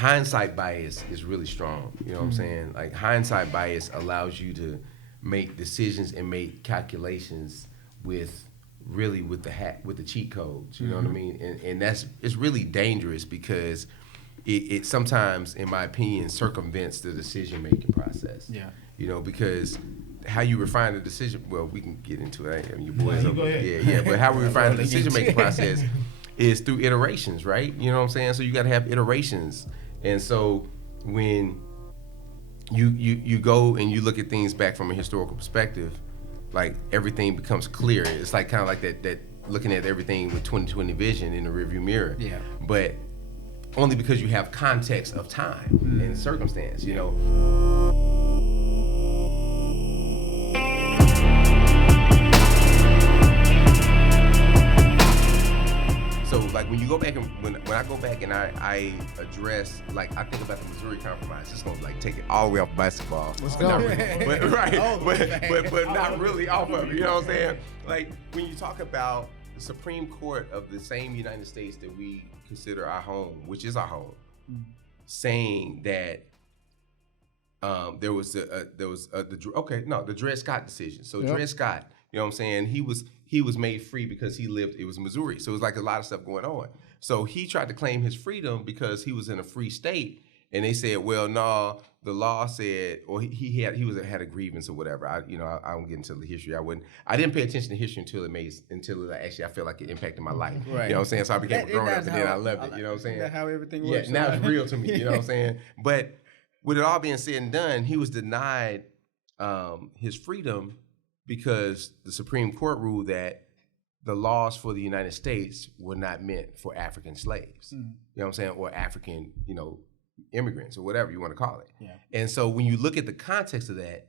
hindsight bias is really strong. You know what I'm saying? Like hindsight bias allows you to make decisions and make calculations with the cheat codes. You know what I mean? And it's really dangerous because it sometimes, in my opinion, circumvents the decision making process. Yeah. You know, because how you refine the decision, well, we can get into it. I mean, your boys go ahead. Yeah, but how we refine the decision making process is through iterations, right? You know what I'm saying? So you got to have iterations. And so when you go and you look at things back from a historical perspective, like everything becomes clear. It's like kind of like that looking at everything with 20/20 vision in the rearview mirror. Yeah. But only because you have context of time and circumstance, you know. So like when you go back and when I go back and I address, like I think about the Missouri Compromise, it's gonna like take it all the way off basketball. Let's go. But not really off of it. You know what I'm saying? Like when you talk about the Supreme Court of the same United States that we consider our home, which is our home, saying that the Dred Scott decision. So Dred Scott, you know what I'm saying? He was made free because it was Missouri. So it was like a lot of stuff going on. So he tried to claim his freedom because he was in a free state. And they said, well, no, the law said, or he had a grievance or whatever. I don't get into the history. I didn't pay attention to history until I felt like it impacted my life. Right. You know what I'm saying? So I became a grown up and then I loved it. You know what I'm saying? That's how everything works. Yeah, now it's real to me. You know what I'm saying? But with it all being said and done, he was denied his freedom because the Supreme Court ruled that the laws for the United States were not meant for African slaves. You know what I'm saying? Or African, immigrants or whatever you want to call it. Yeah. And so when you look at the context of that,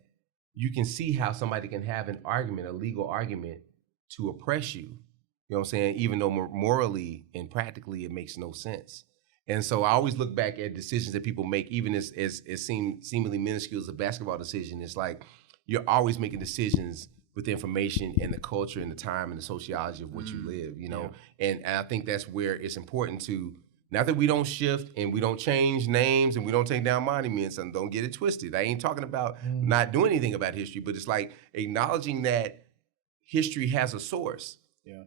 you can see how somebody can have a legal argument to oppress you. You know what I'm saying? Even though morally and practically it makes no sense. And so I always look back at decisions that people make, even as seemingly minuscule as a basketball decision. It's like you're always making decisions with the information and the culture and the time and the sociology of what you live, And I think that's where it's important to, not that we don't shift and we don't change names and we don't take down monuments, and don't get it twisted. I ain't talking about not doing anything about history, but it's like acknowledging that history has a source,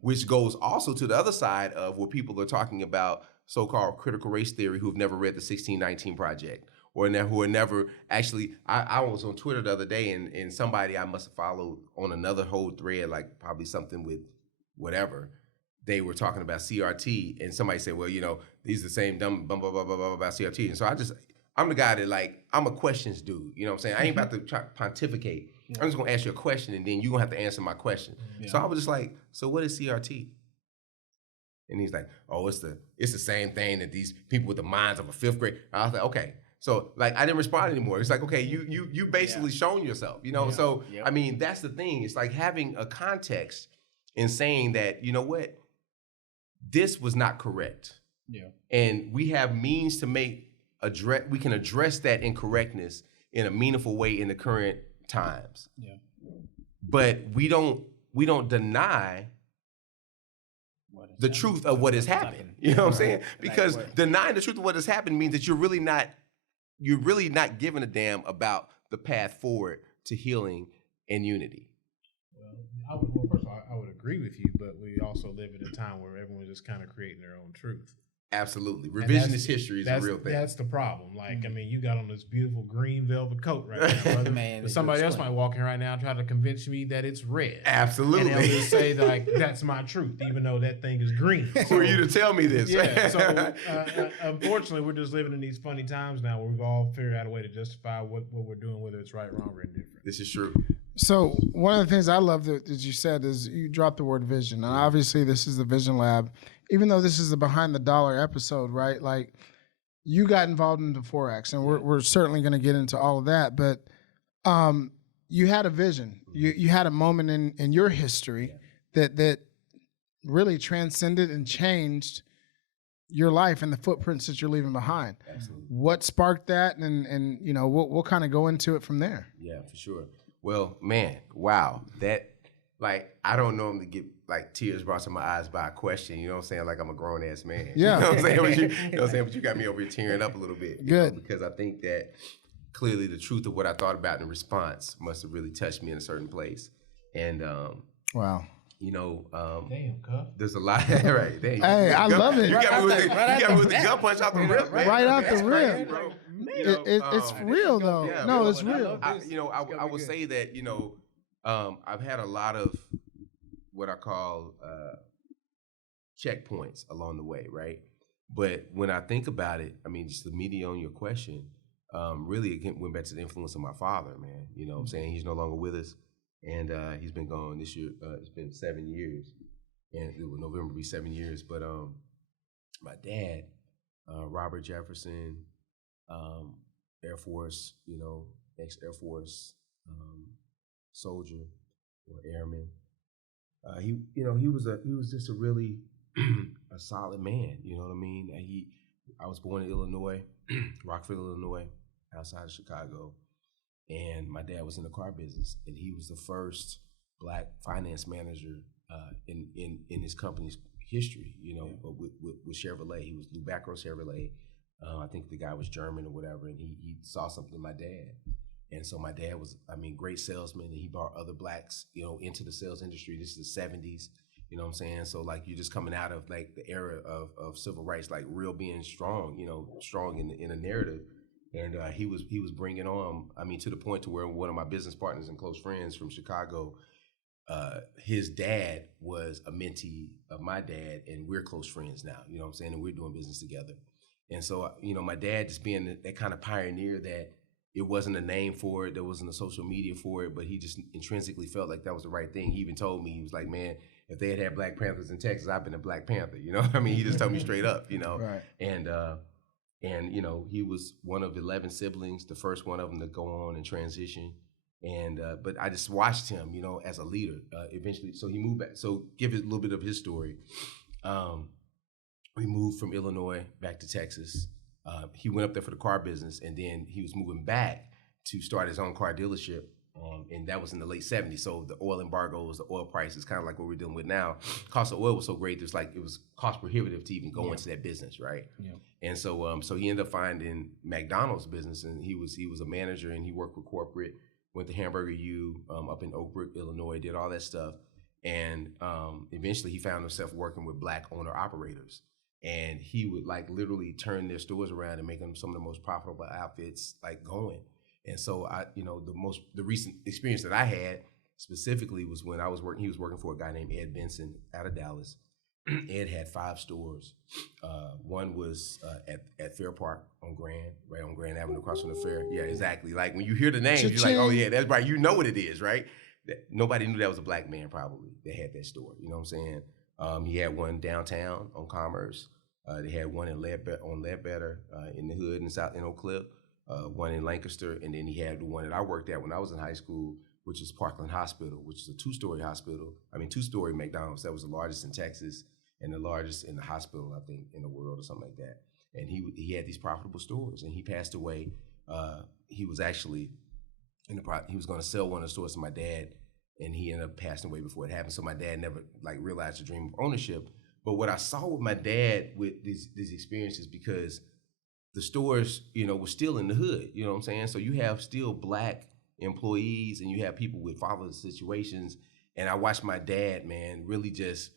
which goes also to the other side of where people are talking about so-called critical race theory who've never read the 1619 Project, or who are never actually, I was on Twitter the other day and somebody I must have followed on another whole thread, like probably something with whatever, they were talking about CRT, and somebody said, well, these are the same dumb blah, blah, blah, blah, blah about CRT. And so I'm the guy that I'm a questions dude, you know what I'm saying? I ain't about to try to pontificate. Yeah. I'm just gonna ask you a question and then you're gonna have to answer my question. Yeah. So I was just like, so what is CRT? And he's like, oh, it's the same thing that these people with the minds of a fifth grade. I was like, okay. So like I didn't respond anymore. It's like, okay, you basically shown yourself, So I mean, that's the thing. It's like having a context and saying that, you know what, this was not correct. Yeah. And we have means to we can address that incorrectness in a meaningful way in the current times. Yeah. But we don't deny the truth of what has happened. You know what I'm saying? Because denying the truth of what has happened means that you're really not giving a damn about the path forward to healing and unity. First of all, I would agree with you, but we also live in a time where everyone's just kind of creating their own truth. Absolutely. Revisionist history is a real thing. That's the problem. Like, I mean, you got on this beautiful green velvet coat right now, brother. Man, but somebody else might walk in right now and try to convince me that it's red. Absolutely. And they'll just say, like, that's my truth, even though that thing is green. Who are you to tell me this? Yeah. So, unfortunately, we're just living in these funny times now where we've all figured out a way to justify what we're doing, whether it's right, wrong, or indifferent. This is true. So one of the things I love that you said is you dropped the word vision. And obviously this is the Vision Lab. Even though this is a behind the dollar episode, right? Like you got involved into Forex, and we're certainly going to get into all of that. But you had a vision. You had a moment in your history that really transcended and changed your life and the footprints that you're leaving behind. Absolutely. What sparked that, and we'll kind of go into it from there. Yeah, for sure. Well, man, wow, that like I don't normally get like tears brought to my eyes by a question. You know what I'm saying? Like I'm a grown ass man. Yeah. You know what I'm saying? But you know what I'm saying? But you got me over here tearing up a little bit. You Good. know, because I think that clearly the truth of what I thought about in response must have really touched me in a certain place. And wow. You know, damn, Cuff. there's a lot. Right. Damn, Hey, I love it. You got me with the gut punch out the rip, man. Right out the rip. Bro. It's for real though. Yeah, no, it's real. I will say that, I've had a lot of what I call checkpoints along the way, right? But when I think about it, I mean, just immediately on your question, really again went back to the influence of my father, man. You know what I'm saying? He's no longer with us. And he's been gone this year. It's been 7 years. And it will November be 7 years. But my dad, Robert Jefferson, Air Force, ex-Air Force soldier or airman. He was just a really a solid man. You know what I mean? I was born in Illinois, Rockville, Illinois, outside of Chicago. And my dad was in the car business, and he was the first black finance manager in his company's history. With Chevrolet, he was Lou Bacro Chevrolet. I think the guy was German or whatever, and he saw something in my dad, and so my dad was, great salesman, and he brought other blacks, into the sales industry. This is the '70s, you know what I'm saying? So like you're just coming out of like the era of civil rights, like real being strong, strong in a narrative. And he was bringing on, to the point to where one of my business partners and close friends from Chicago, his dad was a mentee of my dad, and we're close friends now, you know what I'm saying? And we're doing business together. And so, my dad just being that kind of pioneer that it wasn't a name for it, there wasn't a social media for it, but he just intrinsically felt like that was the right thing. He even told me, he was like, man, if they had Black Panthers in Texas, I've been a Black Panther, He just told me straight up, Right. And, he was one of 11 siblings, the first one of them to go on and transition. And, but I just watched him, as a leader, eventually. So he moved back. So give it a little bit of his story. We moved from Illinois back to Texas. He went up there for the car business, and then he was moving back to start his own car dealership. And that was in the late 70s. So the oil embargoes, the oil prices, kind of like what we're dealing with now. Cost of oil was so great, it was cost prohibitive to even go into that business, right? Yeah. And so so he ended up finding McDonald's business, and he was a manager, and he worked with corporate, went to Hamburger U up in Oak Brook, Illinois, did all that stuff. And eventually he found himself working with Black owner-operators. And he would like literally turn their stores around and make them some of the most profitable outfits like going. And so the recent experience that I had specifically was when he was working for a guy named Ed Benson out of Dallas. Ed had 5 stores. One was at Fair Park on Grand, right on Grand Avenue across from the fair. Yeah, exactly. Like when you hear the names, you're like, oh yeah, that's right. You know what it is, right? Nobody knew that was a Black man probably that had that store. You know what I'm saying? He had one downtown on Commerce. They had one on Ledbetter in the hood in Oak Cliff. One in Lancaster, and then he had the one that I worked at when I was in high school, which is Parkland Hospital, which is a 2-story hospital. 2-story McDonald's. That was the largest in Texas and the largest in the hospital, I think, in the world or something like that. And he had these profitable stores, and he passed away. He was actually he was going to sell one of the stores to my dad, and he ended up passing away before it happened. So my dad never realized the dream of ownership. But what I saw with my dad with these experiences, because the stores, were still in the hood, you know what I'm saying? So you have still Black employees, and you have people with fatherless situations. And I watched my dad, man, really just,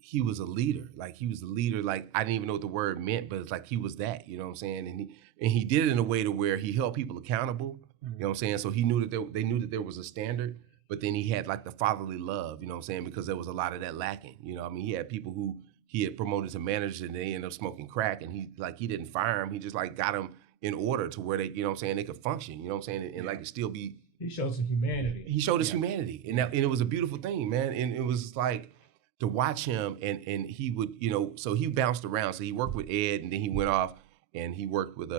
he was a leader. Like he was a leader. Like I didn't even know what the word meant, but it's like he was that, you know what I'm saying? And he did it in a way to where he held people accountable, you know what I'm saying? So he knew that they knew that there was a standard, but then he had like the fatherly love, you know what I'm saying? Because there was a lot of that lacking, he had people who he had promoted to managers, and they ended up smoking crack, and he didn't fire him. He just got him in order to where they, you know what I'm saying, they could function, you know what I'm saying, and still be. He showed some humanity. He showed us humanity, and it was a beautiful thing, man. And it was like to watch him, and he would, so he bounced around. So he worked with Ed, and then he went off and he worked with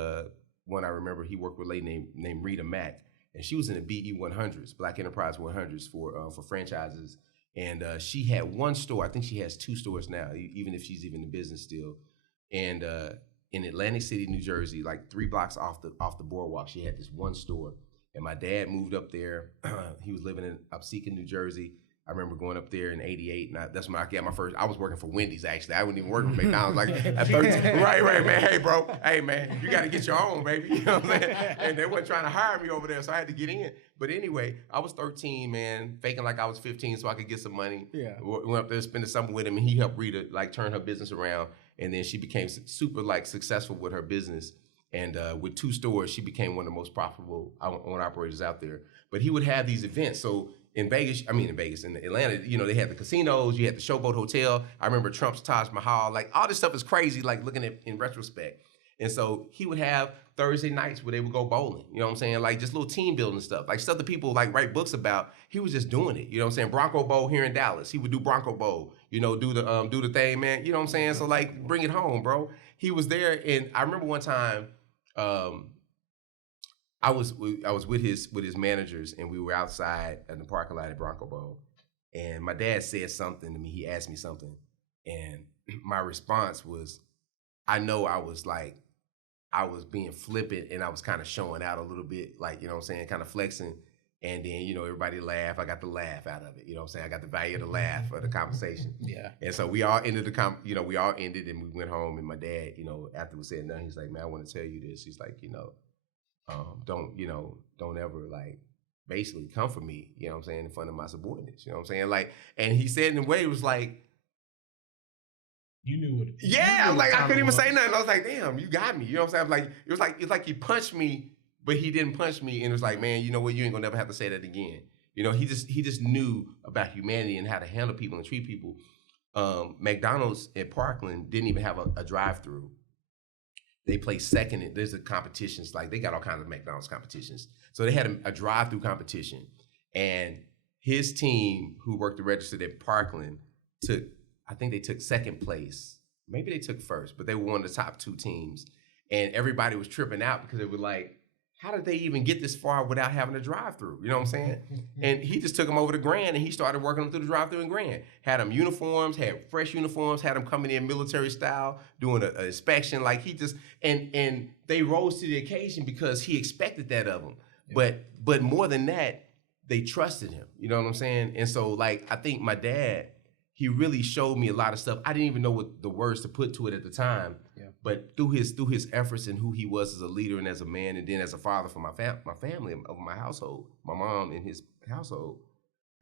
one I remember. He worked with a lady named Rita Mack, and she was in the BE 100s, Black Enterprise 100s for franchises. And she had one store. I think she has 2 stores now, even if she's even in business still. And in Atlantic City, New Jersey, like 3 blocks off the boardwalk, she had this one store. And my dad moved up there. He was living in Upseekin, New Jersey. I remember going up there in '88, and that's when I got my first. I was working for Wendy's actually. I wasn't even working for McDonald's. Like at 13, right, man. Hey, bro. Hey, man. You got to get your own, baby. You know what I'm saying? And they weren't trying to hire me over there, so I had to get in. But anyway, I was 13, man, faking like I was 15 so I could get some money. Yeah. Went up there, spend the summer with him, and he helped Rita like turn her business around. And then she became super like successful with her business. And with 2 stores, she became one of the most profitable owner operators out there. But he would have these events. So in Vegas, in Atlanta, they had the casinos, you had the Showboat Hotel. I remember Trump's Taj Mahal. Like all this stuff is crazy, like looking at in retrospect. And so he would have Thursday nights where they would go bowling. You know what I'm saying? Like just little team building stuff. Like stuff that people like write books about. He was just doing it. You know what I'm saying? Bronco Bowl here in Dallas. He would do Bronco Bowl. Do the thing, man. You know what I'm saying? So like bring it home, bro. He was there, and I remember one time. I was with his managers, and we were outside in the parking lot at Bronco Bowl, and my dad said something to me. He asked me something, and my response was, I know I was being flippant, and I was kind of showing out a little bit, like, you know what I'm saying, kind of flexing, and then, everybody laughed. I got the laugh out of it, you know what I'm saying? I got the value of the laugh of the conversation. Yeah. And so we all ended we all ended, and we went home, and my dad, after we said nothing, he's like, man, I want to tell you this. He's like, don't ever like basically come for me, you know what I'm saying, in front of my subordinates, you know what I'm saying? Like, and he said in a way, it was like, you knew what it was. Yeah, I'm like, I couldn't even say nothing. I was like, damn, you got me. You know what I'm saying? It's like he punched me, but he didn't punch me, and it was like, man, you know what, you ain't gonna never have to say that again. He just knew about humanity and how to handle people and treat people. McDonald's at Parkland didn't even have a drive-through. They play second. There's a competitions, like they got all kinds of McDonald's competitions. So they had a drive-through competition, and his team, who worked the register at Parkland, I think they took second place. Maybe they took first, but they were one of the top 2 teams. And everybody was tripping out because they were like, how did they even get this far without having a drive-through? You know what I'm saying? And he just took them over to Grand, and he started working them through the drive-through in Grand. Had them uniforms, had fresh uniforms, had them coming in military style, doing an inspection. Like he just, and they rose to the occasion because he expected that of them. Yeah. But more than that, they trusted him. You know what I'm saying? And so like, I think my dad, he really showed me a lot of stuff. I didn't even know what the words to put to it at the time. Yeah. But through his efforts and who he was as a leader and as a man, and then as a father for my family, of my household, my mom and his household,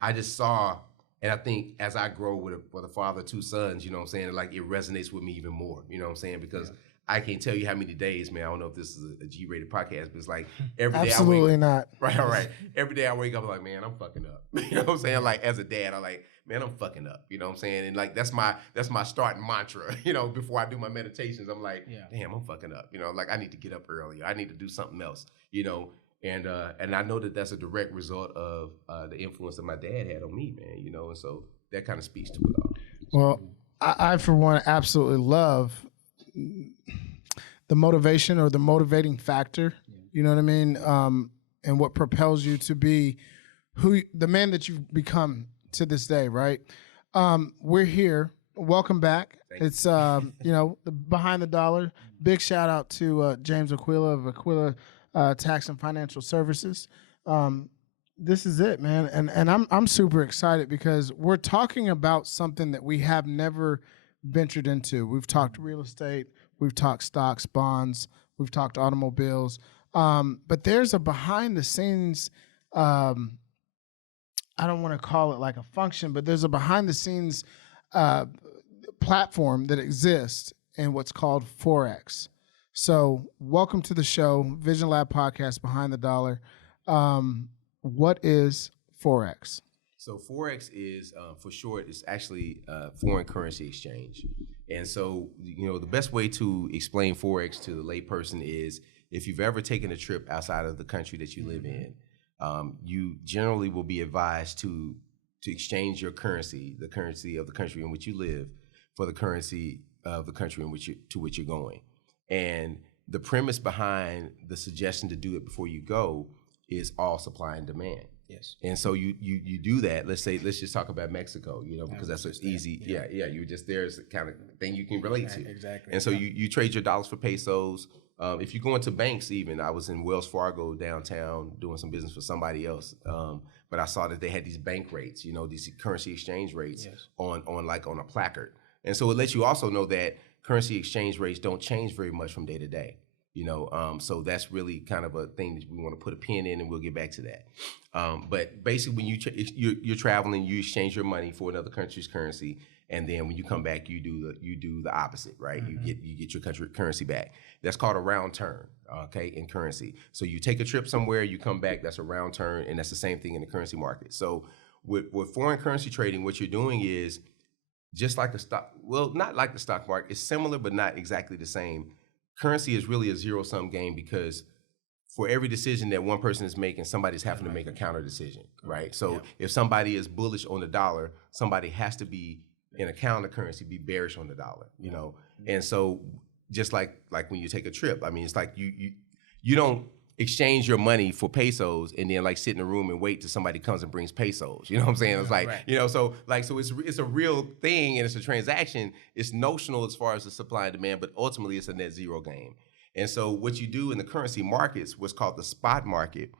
I just saw, and I think as I grow with a father, 2 sons, you know what I'm saying, like it resonates with me even more, you know what I'm saying? Because I can't tell you how many days, man, I don't know if this is a G-rated podcast, but it's like every day Absolutely not. Right. Every day I wake up, I'm like, man, I'm fucking up. You know what I'm saying? Like as a dad, I'm like, man, I'm fucking up. You know what I'm saying? And like that's my starting mantra. Before I do my meditations, I'm like, damn, I'm fucking up. Like I need to get up earlier. I need to do something else. And I know that that's a direct result of the influence that my dad had on me, man. And so that kind of speaks to it all. Well, I for one absolutely love the motivation or the motivating factor. You know what I mean? And what propels you to be the man that you've become to this day, right? We're here. Welcome back. It's Behind the Dollar. Big shout out to James Aquila of Aquila Tax and Financial Services. This is it, man, and I'm super excited because we're talking about something that we have never ventured into. We've talked real estate, we've talked stocks, bonds, we've talked automobiles, but there's a behind the scenes. I don't want to call it like a function, but there's a behind the scenes platform that exists in what's called Forex. So welcome to the show, Vision Lab Podcast, Behind the Dollar. What is Forex? So Forex is, for short, it's actually foreign currency exchange. And so, the best way to explain Forex to the layperson is if you've ever taken a trip outside of the country that you live in, you generally will be advised to exchange your currency, the currency of the country in which you live, for the currency of the country in which you're going. And the premise behind the suggestion to do it before you go is all supply and demand. Yes. And so you do that. Let's just talk about Mexico, because that's what's easy. Yeah. You just there's kind of thing you can relate to. Exactly. And so you trade your dollars for pesos. If you go into banks, even I was in Wells Fargo downtown doing some business for somebody else, but I saw that they had these bank rates, these currency exchange rates on a placard. And so it lets you also know that currency exchange rates don't change very much from day to day. So that's really kind of a thing that we want to put a pin in, and we'll get back to that. But basically, when you're traveling, you exchange your money for another country's currency, and then when you come back, you do the opposite, right? Mm-hmm. You get your currency back. That's called a round turn, okay, in currency. So you take a trip somewhere, you come back, that's a round turn, and that's the same thing in the currency market. So with foreign currency trading, what you're doing is just like the stock. Well, not like the stock market. It's similar, but not exactly the same. Currency is really a zero-sum game because for every decision that one person is making, somebody's having to make a counter decision, right? So if somebody is bullish on the dollar, somebody has to be in a counter currency, be bearish on the dollar, And so just like when you take a trip, I mean, it's like you don't exchange your money for pesos and then sit in a room and wait till somebody comes and brings pesos. You know what I'm saying? It's like, so it's a real thing and it's a transaction. It's notional as far as the supply and demand, but ultimately it's a net zero game. And so what you do in the currency markets, what's called the spot market,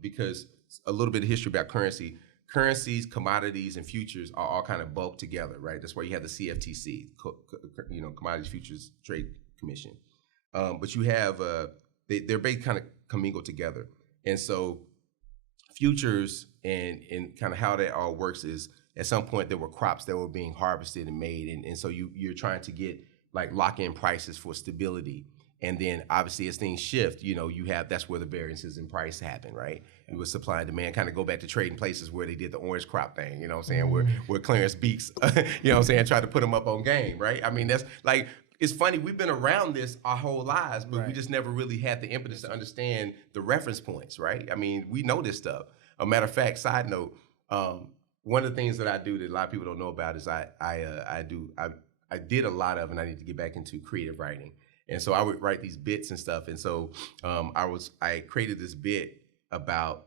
because a little bit of history about currencies, commodities, and futures are all kind of bulked together, right? That's why you have the CFTC, Commodities Futures Trade Commission. But you have they're basically kind of commingled together. And so futures and kind of how that all works is at some point there were crops that were being harvested and made. And so you're trying to get lock in prices for stability. And then obviously as things shift, that's where the variances in price happen, right? With supply and demand, kind of go back to trading places where they did the orange crop thing, you know what I'm saying? Where Clarence Beaks, you know what I'm saying, tried to put them up on game, right? I mean, that's it's funny, we've been around this our whole lives, but we just never really had the impetus to understand the reference points, right? I mean, we know this stuff. A matter of fact, side note, one of the things that I do that a lot of people don't know about is I did a lot of, and I need to get back into creative writing. And so I would write these bits and stuff. And so I created this bit about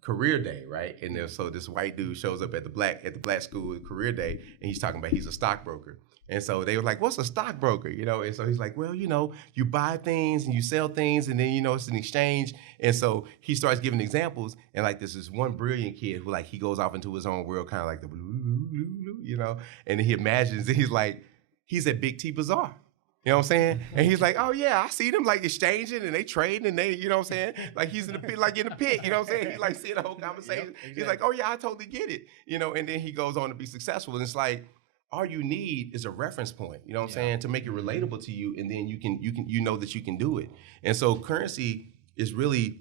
career day, right? And so this white dude shows up at the black school career day, and he's talking about he's a stockbroker. And so they were like, what's a stockbroker? And so he's like, well, you buy things and you sell things, and then, it's an exchange. And so he starts giving examples, and there's this one brilliant kid who he goes off into his own world, kind of like the and he imagines that he's at Big T Bazaar. You know what I'm saying? And he's like, oh yeah, I see them exchanging and they trading and they, you know what I'm saying? He's in the pit, in the pit, you know what I'm saying? He's seeing the whole conversation. Exactly. He's like, oh yeah, I totally get it. And then he goes on to be successful. And it's all you need is a reference point, you know what I'm saying, to make it relatable to you, and then you know that you can do it. And so currency is really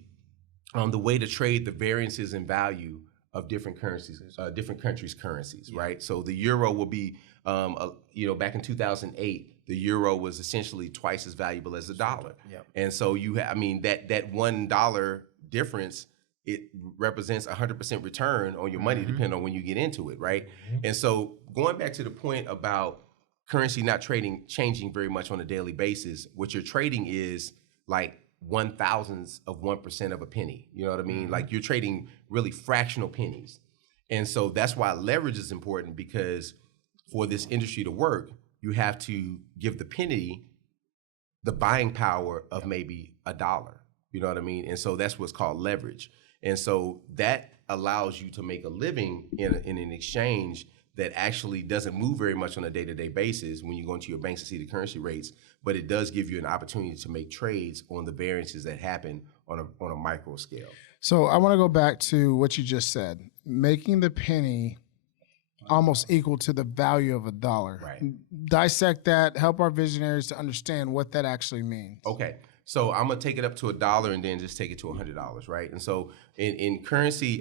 the way to trade the variances in value of different currencies, different countries' currencies, right? So the euro will be, back in 2008, the euro was essentially twice as valuable as the dollar. Yep. And so that $1 difference, it represents 100% return on your money, depending on when you get into it, right? And so going back to the point about currency not changing very much on a daily basis, what you're trading is 1/1000th of 1% of a penny. You know what I mean? You're trading really fractional pennies. And so that's why leverage is important, because for this industry to work, you have to give the penny the buying power of maybe $1. You know what I mean? And so that's what's called leverage. And so that allows you to make a living in an exchange that actually doesn't move very much on a day-to-day basis when you go into your banks to see the currency rates, but it does give you an opportunity to make trades on the variances that happen on a micro scale. So I want to go back to what you just said, making the penny almost equal to the value of $1. Right. Dissect that, help our visionaries to understand what that actually means. Okay. So I'm gonna take it up to $1 and then just take it to $100, right? And so in currency,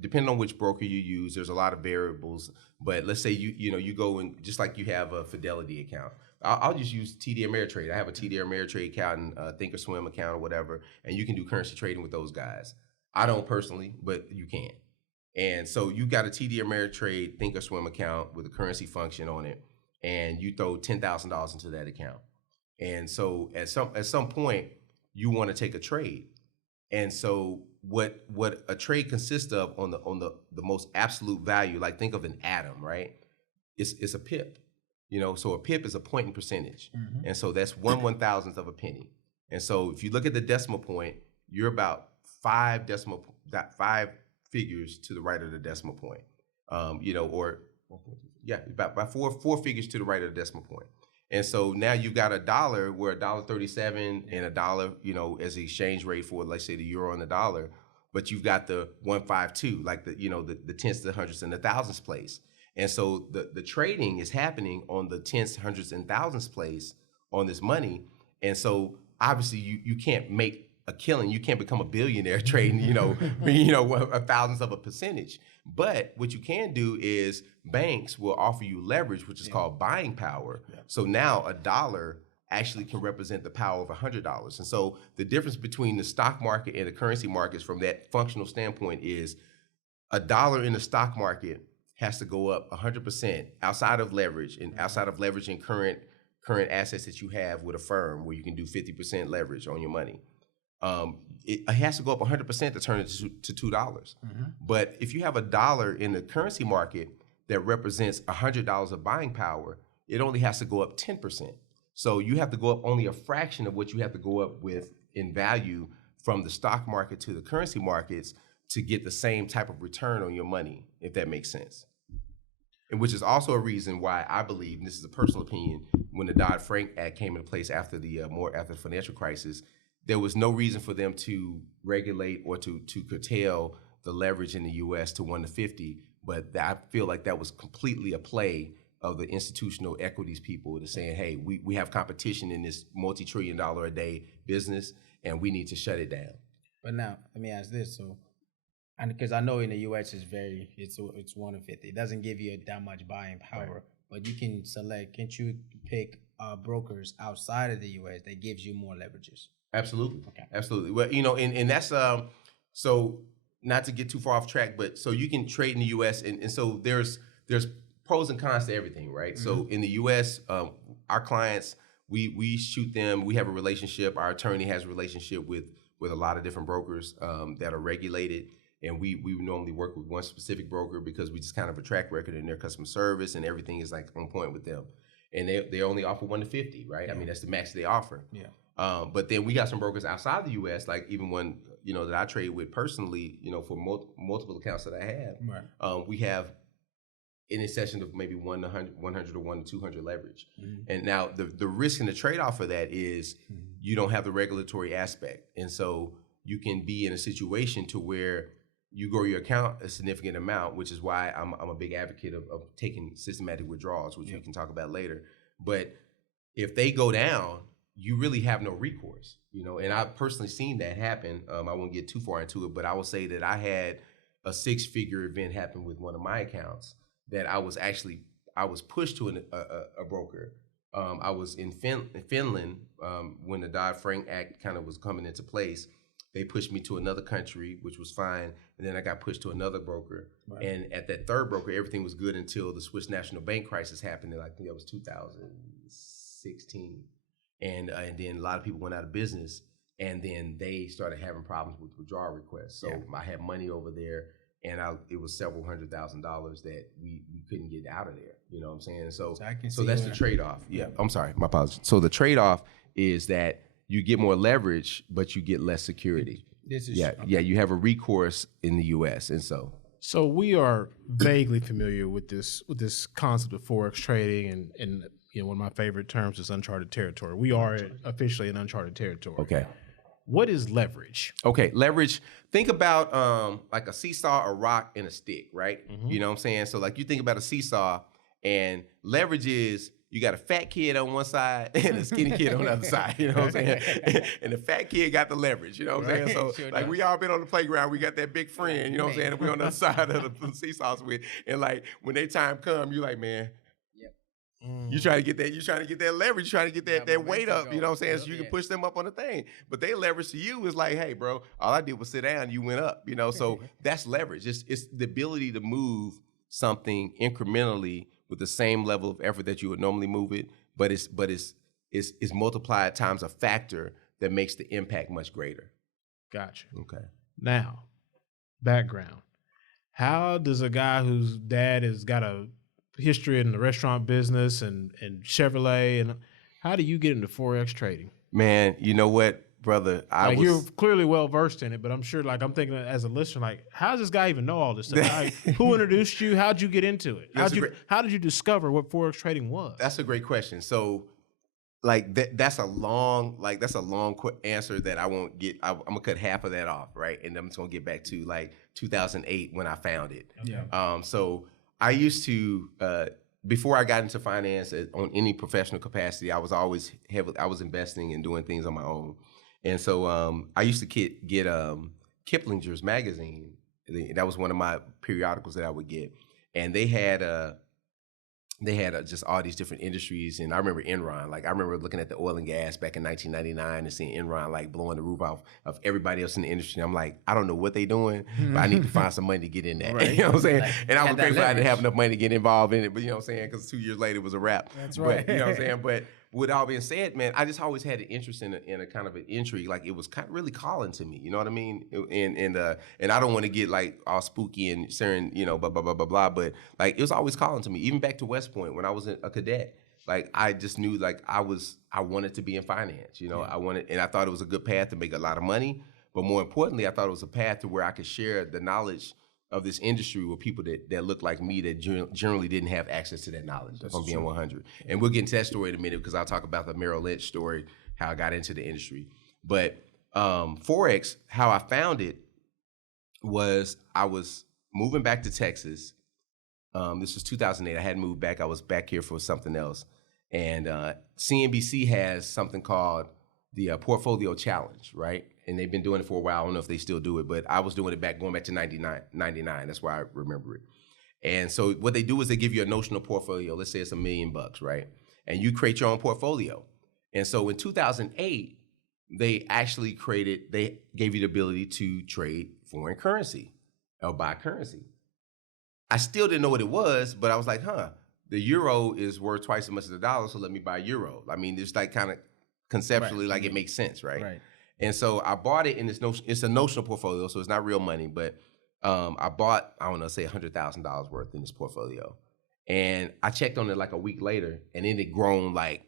depending on which broker you use, there's a lot of variables. But let's say you go and just like you have a Fidelity account. I'll just use TD Ameritrade. I have a TD Ameritrade account and Thinkorswim account or whatever, and you can do currency trading with those guys. I don't personally, but you can. And so you got a TD Ameritrade Thinkorswim account with a currency function on it, and you throw $10,000 into that account. And so at some point, you want to take a trade. And so what a trade consists of on the most absolute value, like think of an atom, right? It's a pip, so a pip is a point in percentage. And so that's 1/1000th of a penny. And so if you look at the decimal point, you're about 5 figures to the right of the decimal point. About four figures to the right of the decimal point. And so now you've got a dollar where $1.37 and a dollar, as the exchange rate for, let's say, the euro and the dollar, but you've got the 152, like the tenths, the hundredths, and the thousandths place. And so the trading is happening on the tenths, hundredths, and thousandths place on this money. And so obviously you can't make a killing. You can't become a billionaire trading, a thousandth of a percentage. But what you can do is banks will offer you leverage, which is called buying power. Yeah. So now a dollar actually can represent the power of $100. And so the difference between the stock market and the currency markets from that functional standpoint is a dollar in the stock market has to go up 100% outside of leverage and outside of leveraging current assets that you have with a firm where you can do 50% leverage on your money. It has to go up 100% to turn it to $2. But if you have a dollar in the currency market that represents $100 of buying power, it only has to go up 10%. So you have to go up only a fraction of what you have to go up with in value from the stock market to the currency markets to get the same type of return on your money, if that makes sense. And which is also a reason why I believe, and this is a personal opinion, when the Dodd-Frank Act came into place after the financial crisis, there was no reason for them to regulate or to curtail the leverage in the U.S. to 1-50, but I feel like that was completely a play of the institutional equities people to saying, hey, we have competition in this multi-trillion-dollar a day business, and we need to shut it down. But now, let me ask this. So, and because I know in the U.S. it's 1-50. It doesn't give you that much buying power, right. But you can select, can't you pick brokers outside of the U.S. that gives you more leverages? Absolutely. Okay. Absolutely. Well, and that's so not to get too far off track, but so you can trade in the US and so there's pros and cons to everything, right? So in the US, our clients, we shoot them, we have a relationship, our attorney has a relationship with a lot of different brokers that are regulated. And we normally work with one specific broker because we just kind of have a track record in their customer service and everything is like on point with them. And they only offer 1-50, right? Yeah. I mean, that's the max they offer. Yeah. But then we got some brokers outside the U.S., like even one, that I trade with personally, for multiple accounts that I have. Right. We have in a session of maybe 100 or 1-200 leverage. And now the risk and the trade-off for that is you don't have the regulatory aspect. And so you can be in a situation to where you grow your account a significant amount, which is why I'm a big advocate of taking systematic withdrawals, which we can talk about later. But if they go down, you really have no recourse, and I've personally seen that happen. I won't get too far into it, but I will say that I had a 6-figure event happen with one of my accounts that I was pushed to a broker. I was in Finland when the Dodd-Frank Act kind of was coming into place. They pushed me to another country, which was fine. And then I got pushed to another broker. Right. And at that third broker, everything was good until the Swiss National Bank crisis happened. And I think that was 2016. And then a lot of people went out of business. And then they started having problems with withdrawal requests. So I had money over there. And it was several $100,000 that we couldn't get out of there. You know what I'm saying? So that's the trade-off. Yeah, I'm sorry. My apologies. So the trade-off is that you get more leverage, but you get less security. You have a recourse in the U.S. and so we are vaguely familiar with this concept of forex trading, and one of my favorite terms is uncharted territory. We are officially in uncharted territory. Okay, what is leverage? Okay, leverage. Think about like a seesaw, a rock, and a stick, right? You know what I'm saying? So like you think about a seesaw, and leverage is. You got a fat kid on one side and a skinny kid on the other side, you know what I'm saying? And the fat kid got the leverage, you know what I'm saying? So like we all been on the playground, we got that big friend, you know what I'm saying? And we on the other side of the seesaws with, and like when their time come, you like, man, you trying to get that leverage, you trying to get that weight up, you know what I'm saying? So you can push them up on the thing. But they leverage to you is like, hey, bro, all I did was sit down, you went up, So that's leverage. It's the ability to move something incrementally with the same level of effort that you would normally move it, but it's multiplied times a factor that makes the impact much greater. Gotcha. Okay. Now, background. How does a guy whose dad has got a history in the restaurant business and Chevrolet, and how do you get into Forex trading? Man, you know what, brother? You're clearly well versed in it, but I'm sure, like, I'm thinking as a listener, like, how does this guy even know all this stuff? Who introduced you? How'd you get into it? How did you discover what Forex trading was? That's a great question. So, like, that's a long quick answer that I won't get. I'm gonna cut half of that off, right? And I'm just gonna get back to like 2008 when I found it. Yeah. So I used to. Before I got into finance on any professional capacity, I was always I was investing and doing things on my own. And so I used to get Kiplinger's magazine. That was one of my periodicals that I would get. And they had just all these different industries. And I remember Enron. Like, I remember looking at the oil and gas back in 1999 and seeing Enron like blowing the roof off of everybody else in the industry. And I'm like, I don't know what they're doing, but I need to find some money to get in that. Right. You know what I'm saying? Like, and I was grateful I didn't have leverage. enough money to get involved in it. But you know what I'm saying? Because 2 years later, it was a wrap. That's right. But, you know what I'm saying? But with all being said, man, I just always had an interest in a kind of an intrigue. Like, it was kind of really calling to me. You know what I mean? And I don't want to get like all spooky and certain, you know, blah blah blah blah blah. But like, it was always calling to me. Even back to West Point when I was a cadet. Like, I just knew like I wanted to be in finance. You know, and I thought it was a good path to make a lot of money. But more importantly, I thought it was a path to where I could share the knowledge of this industry with people that look like me that generally didn't have access to that knowledge. If I'm being 100. And we'll get into that story in a minute because I'll talk about the Merrill Lynch story, how I got into the industry. But Forex, how I found it was I was moving back to Texas. This was 2008. I hadn't moved back. I was back here for something else. And CNBC has something called the Portfolio Challenge, right? And they've been doing it for a while. I don't know if they still do it, but I was doing it going back to 99. That's why I remember it. And so what they do is they give you a notional portfolio. Let's say it's $1 million, right? And you create your own portfolio. And so in 2008, they gave you the ability to trade foreign currency or buy currency. I still didn't know what it was, but I was like, the euro is worth twice as much as the dollar, so let me buy euro. I mean, it's like kind of conceptually, like, it makes sense, right? Right. And so I bought it in it's a notional portfolio, so it's not real money, but I bought, I don't know, say $100,000 worth in this portfolio. And I checked on it like a week later, and then it grown like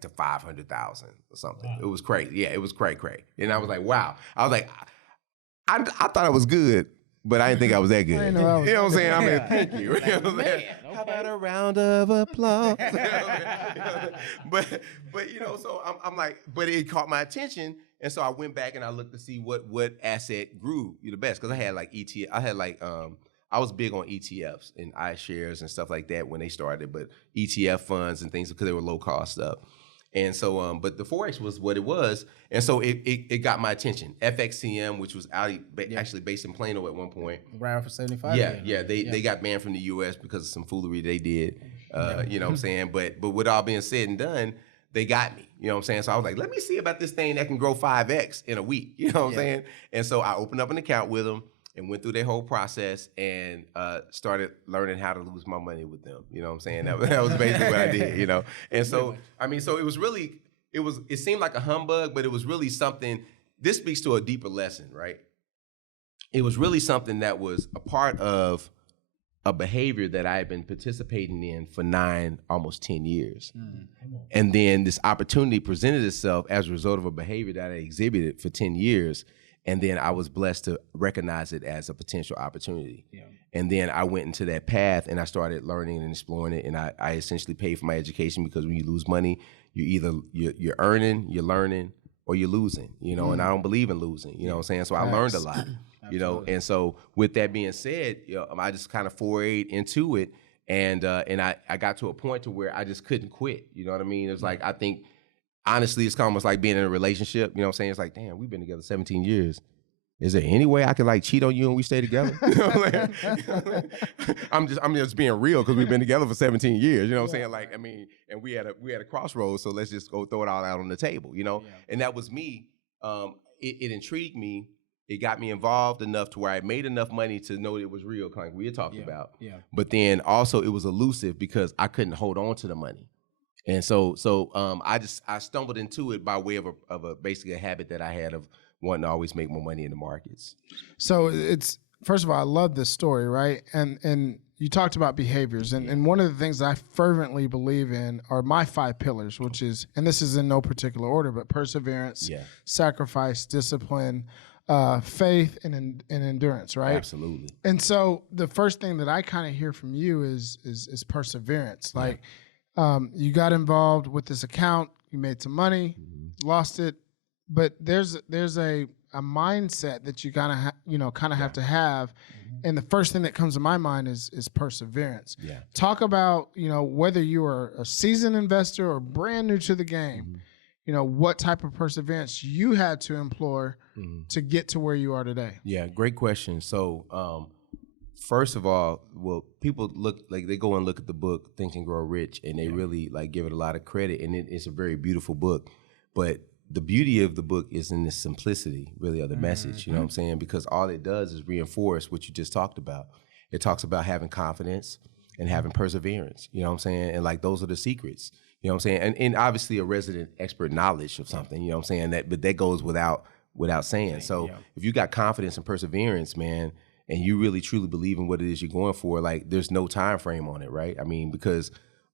to 500,000 or something. Wow. It was crazy. Yeah, it was cray. And I was like, wow. I was like, I thought I was good, but I didn't think I was that good. I know you know what I'm saying? I mean, thank you. Like, You know what I'm saying? man, How okay. about a round of applause? but you know, so I'm like, but it caught my attention, and so I went back and I looked to see what asset grew the best, because I had like ETF. I had like I was big on ETFs and iShares and stuff like that when they started, but ETF funds and things because they were low cost stuff. And so, but the Forex was what it was. And so it got my attention. FXCM, which was actually based in Plano at one point. Right for 75. Yeah. They got banned from the US because of some foolery they did. You know what I'm saying? But with all being said and done, they got me. You know what I'm saying? So I was like, let me see about this thing that can grow 5X in a week. You know what I'm saying? And so I opened up an account with them and went through their whole process and started learning how to lose my money with them. You know what I'm saying? That was basically what I did, you know? And so, I mean, so it seemed like a humbug, but it was really something. This speaks to a deeper lesson, right? It was really something that was a part of a behavior that I had been participating in for 9, almost 10 years. And then this opportunity presented itself as a result of a behavior that I exhibited for 10 years. And then I was blessed to recognize it as a potential opportunity. Yeah. And then I went into that path and I started learning and exploring it. And I essentially paid for my education, because when you lose money, you're earning, you're learning, or you're losing, you know, and I don't believe in losing, you know what I'm saying? So I learned a lot, you know, and so with that being said, you know, I just kind of forayed into it, and I got to a point to where I just couldn't quit, you know what I mean? It's like, I think, honestly, it's almost like being in a relationship, you know what I'm saying? It's like, damn, we've been together 17 years. Is there any way I could like cheat on you and we stay together? You know what I'm saying? I'm just being real, because we've been together for 17 years. You know what I'm saying? Like, I mean, and we had a crossroads, so let's just go throw it all out on the table, you know? Yeah. And that was me. It intrigued me. It got me involved enough to where I made enough money to know it was real, kind of like we had talked about. Yeah. But then also it was elusive because I couldn't hold on to the money. And so I stumbled into it by way of a basically a habit that I had of wanting to always make more money in the markets. So it's, first of all, I love this story, right? And you talked about behaviors, and one of the things I fervently believe in are my 5 pillars, which is, and this is in no particular order, but perseverance, sacrifice, discipline, faith, and endurance, right? Absolutely. And so the first thing that I kind of hear from you is perseverance. Like, you got involved with this account, you made some money, lost it, but there's a mindset that you gotta have to have. And the first thing that comes to my mind is perseverance. Yeah. Talk about, whether you are a seasoned investor or brand new to the game, what type of perseverance you had to employ to get to where you are today. Yeah, great question. So, first of all, well, people they go and look at the book Think and Grow Rich, and they really give it a lot of credit, and it's a very beautiful book. But the beauty of the book is in the simplicity, really, of the message. You know what I'm saying? Because all it does is reinforce what you just talked about. It talks about having confidence and having perseverance. You know what I'm saying? And those are the secrets. You know what I'm saying? And obviously a resident expert knowledge of something. You know what I'm saying? But that goes without saying. So if you got confidence and perseverance, man, and you really truly believe in what it is you're going for, there's no time frame on it, right? I mean, because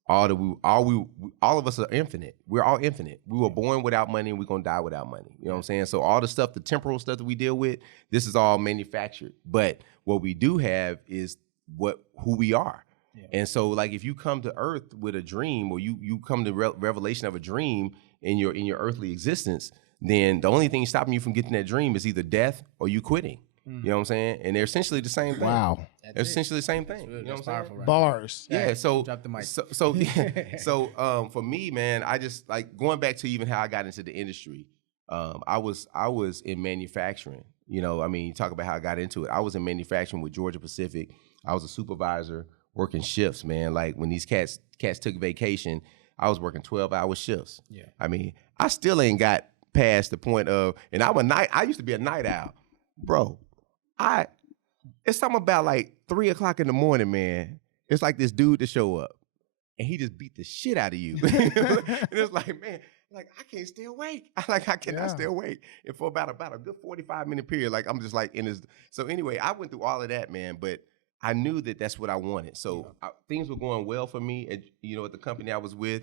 all of us are infinite. We're all infinite. We were born without money, and we're gonna die without money. You know what I'm saying? So all the stuff, the temporal stuff that we deal with, this is all manufactured. But what we do have is who we are. Yeah. And so, if you come to Earth with a dream, or you come to revelation of a dream in your earthly existence, then the only thing stopping you from getting that dream is either death or you quitting. You know what I'm saying? And they're essentially the same thing. Wow. They're essentially the same thing. You know what I'm saying? Right? Bars. Yeah. So, drop the mic. So for me, man, I just going back to even how I got into the industry. I was in manufacturing. You talk about how I got into it. I was in manufacturing with Georgia Pacific. I was a supervisor working shifts, man. When these cats took vacation, I was working 12-hour shifts. Yeah. I still ain't got past the point of, and I used to be a night owl, bro. It's something about 3 o'clock in the morning, man. It's like this dude to show up, and he just beat the shit out of you. And it's man, I can't stay awake. I cannot stay awake. And for about a good 45-minute period, I'm just in this. So anyway, I went through all of that, man. But I knew that that's what I wanted. So things were going well for me. At the company I was with,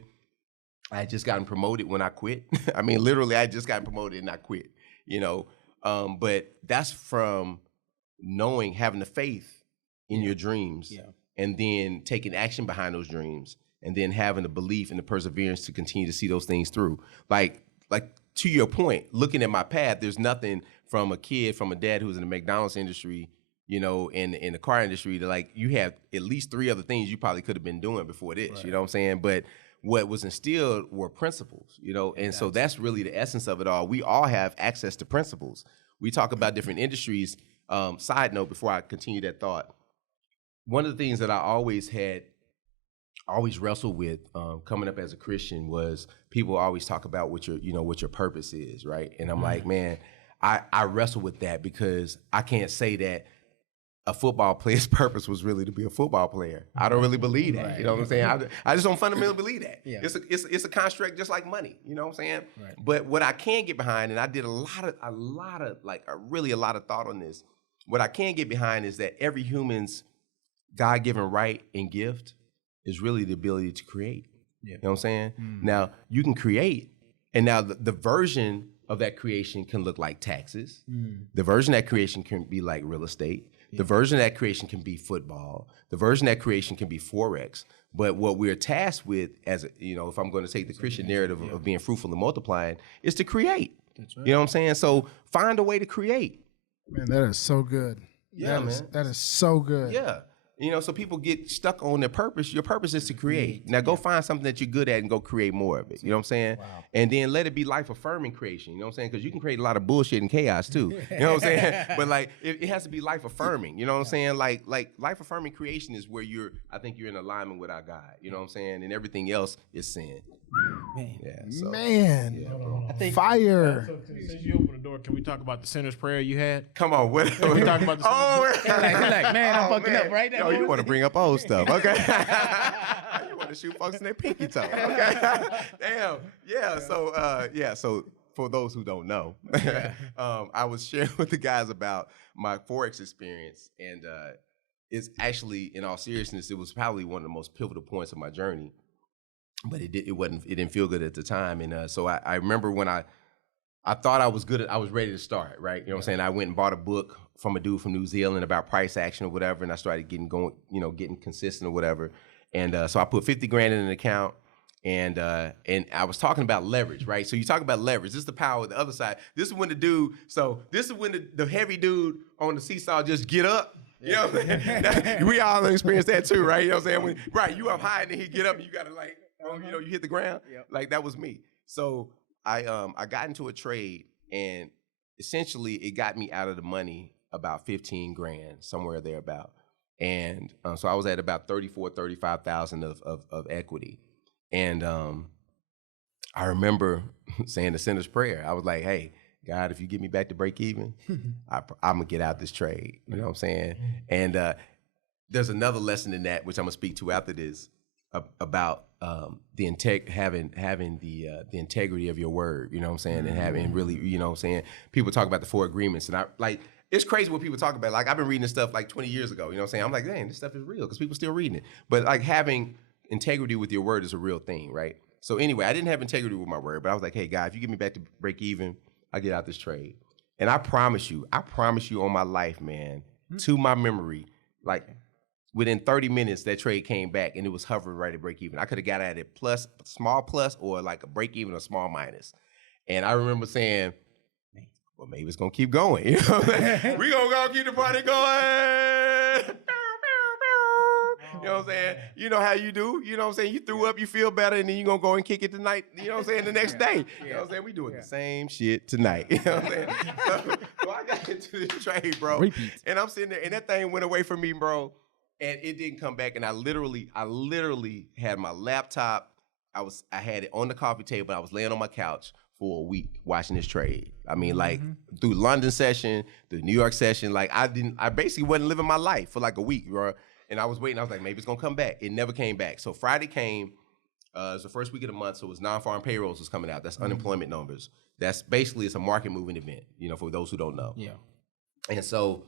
I had just gotten promoted when I quit. Literally, I had just gotten promoted and I quit. But that's from having the faith in your dreams, and then taking action behind those dreams, and then having the belief and the perseverance to continue to see those things through. To your point, looking at my path, there's nothing from a dad who's in the McDonald's industry, in the car industry, to you have at least 3 other things you probably could have been doing before this. Right. You know what I'm saying? But what was instilled were principles, and so that's really the essence of it all. We all have access to principles. We talk about different industries. Side note, before I continue that thought, one of the things that I always wrestled with coming up as a Christian was people always talk about what your purpose is, right? And I'm like, man, I wrestle with that because I can't say that a football player's purpose was really to be a football player. I don't really believe that. Right. You know what I'm saying? I just don't fundamentally believe that. Yeah. It's a construct just like money. You know what I'm saying? Right. But what I can get behind, and I did a lot of thought on this. What I can get behind is that every human's God-given right and gift is really the ability to create. Yeah. You know what I'm saying? Now, you can create, and now the version of that creation can look like taxes. The version of that creation can be like real estate. The version of that creation can be football. The version of that creation can be Forex. But what we're tasked with, if I'm going to take the Christian narrative of being fruitful and multiplying, is to create. That's right. You know what I'm saying? So find a way to create. Man, that is so good. Yeah, that is so good. Yeah. So people get stuck on their purpose. Your purpose is to create. Now go find something that you're good at and go create more of it. You know what I'm saying? Wow. And then let it be life-affirming creation. You know what I'm saying? Because you can create a lot of bullshit and chaos too. You know what I'm saying? But it has to be life-affirming. You know what I'm saying? Like life-affirming creation is where I think you're in alignment with our God. You know what I'm saying? And everything else is sin. Man. Yeah. So, man. Yeah, bro. I think fire. Since you opened the door, can we talk about the sinner's prayer you had? Come on. What? Can we talk about the sinner's prayer? Like, man, I'm fucking up right now. You want to bring up old stuff. Okay. You want to shoot folks in their pinky toe. Okay, damn, yeah. So for those who don't know, I was sharing with the guys about my Forex experience, and it's actually, in all seriousness, it was probably one of the most pivotal points of my journey. But it didn't feel good at the time, and so I remember when I thought I was good, I was ready to start, right? You know what I'm saying? I went and bought a book from a dude from New Zealand about price action or whatever, and I started getting consistent or whatever. And so I put 50 grand in an account, and I was talking about leverage, right? So you talk about leverage. This is the power of the other side. This is when the heavy dude on the seesaw just get up. You know what I'm saying? We all experience that too, right? You know what I'm saying? You up high and then he get up and you gotta you hit the ground. Yep. Like that was me. So I got into a trade, and essentially it got me out of the money about 15 grand, somewhere thereabout. And so I was at about 35,000 of equity. And I remember saying the sinner's prayer. I was like, hey, God, if you get me back to break even, I'm gonna get out this trade. You know what I'm saying? And there's another lesson in that, which I'm gonna speak to after this, about having the integrity of your word, you know what I'm saying, and having really, you know what I'm saying, people talk about the 4 agreements, and it's crazy what people talk about. Like, I've been reading this stuff like 20 years ago, you know what I'm saying? I'm like, dang, this stuff is real, because people still reading it. But like, having integrity with your word is a real thing, right? So anyway, I didn't have integrity with my word, but I was like, hey, God, if you get me back to break even, I get out this trade. And I promise you on my life, man, to my memory, like, within 30 minutes, that trade came back and it was hovering right at break even. I could have got at it small plus, or like a break even or small minus. And I remember saying, well, maybe it's gonna keep going. You know, we gonna go keep the party going. You know what I'm saying? You know how you do. You know what I'm saying? You threw up, you feel better, and then you gonna go and kick it tonight. You know what I'm saying? The next day. You know what I'm saying? We doing the same shit tonight. You know what I'm saying? So I got into this trade, bro. Repeat. And I'm sitting there, and that thing went away from me, bro. And it didn't come back. And I literally had my laptop. I had it on the coffee table. I was laying on my couch for a week watching this trade. I mean, like, through London session, through New York session, like, I basically wasn't living my life for like a week, bro. And I was waiting. I was like, maybe it's gonna come back. It never came back. So Friday came. It was the first week of the month, so it was non-farm payrolls was coming out. That's unemployment numbers. That's basically, it's a market moving event, you know, for those who don't know. Yeah. And so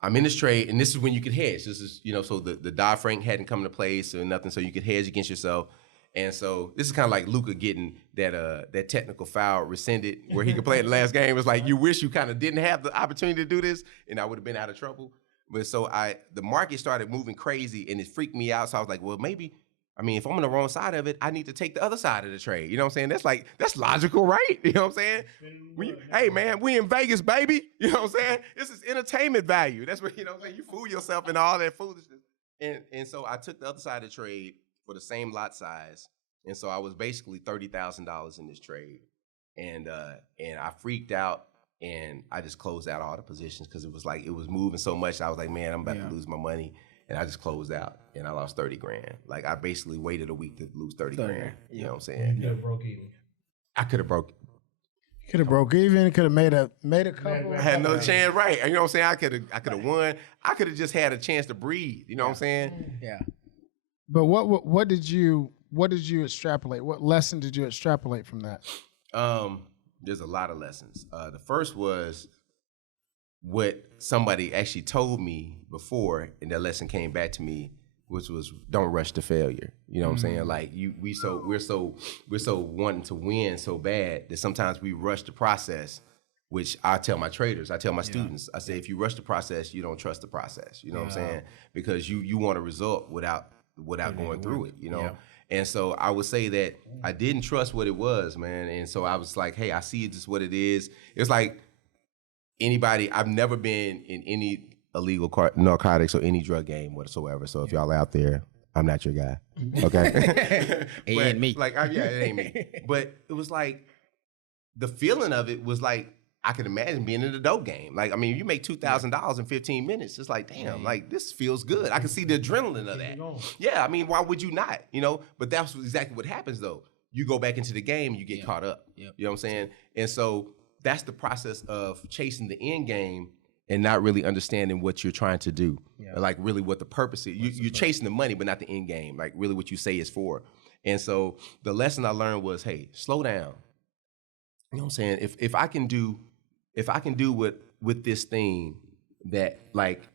I'm in this trade, and this is when you could hedge. This is, you know, so the Dodd-Frank hadn't come into place or nothing, so you could hedge against yourself. And so this is kind of like Luka getting that technical foul rescinded where he could play in the last game. It's like, you wish you kind of didn't have the opportunity to do this, and I would have been out of trouble. But so the market started moving crazy, and it freaked me out. So I was like, well, maybe, I mean, if I'm on the wrong side of it, I need to take the other side of the trade. You know what I'm saying? That's logical, right? You know what I'm saying? Hey, man, we in Vegas, baby. You know what I'm saying? This is entertainment value. That's what, you know what I'm saying? You fool yourself and all that foolishness. And so I took the other side of the trade for the same lot size. And so I was basically $30,000 in this trade. And I freaked out, and I just closed out all the positions because it was like, it was moving so much. I was like, man, I'm about to lose my money. And I just closed out, and I lost 30 grand. Like, I basically waited a week to lose 30 grand. You know what I'm saying? You could have broke even. I could have broke. Could have broke even. Could have made a couple. I had no chance, right? You know what I'm saying? I could have won. I could have just had a chance to breathe. You know what I'm saying? Yeah. But what did you extrapolate? What lesson did you extrapolate from that? There's a lot of lessons. The first was what somebody actually told me before, and that lesson came back to me, which was, don't rush to failure. You know what I'm saying? Like, we're so wanting to win so bad that sometimes we rush the process, which I tell my traders, I tell my students, I say, if you rush the process, you don't trust the process. You know what I'm saying? Because you want a result without going through it, you know? Yeah. And so I would say that I didn't trust what it was, man. And so I was like, hey, I see it just what it is. It's like, anybody, I've never been in any illegal narcotics or any drug game whatsoever. So if y'all out there, I'm not your guy. Okay? It ain't me. Like, it ain't me. But it was like, the feeling of it was like, I could imagine being in the dope game. Like, I mean, you make $2,000 in 15 minutes. It's like, damn, like, this feels good. I can see the adrenaline of that. Yeah, I mean, why would you not? You know, but that's exactly what happens, though. You go back into the game, you get caught up. Yep. You know what I'm saying? And so that's the process of chasing the end game. and not really understanding what you're trying to do, Yeah. like really what the purpose is. You're chasing the money, but not the end game, like really what you say is for. And so the lesson I learned was, hey, slow down. You know what I'm saying? If I can do with this thing that, like,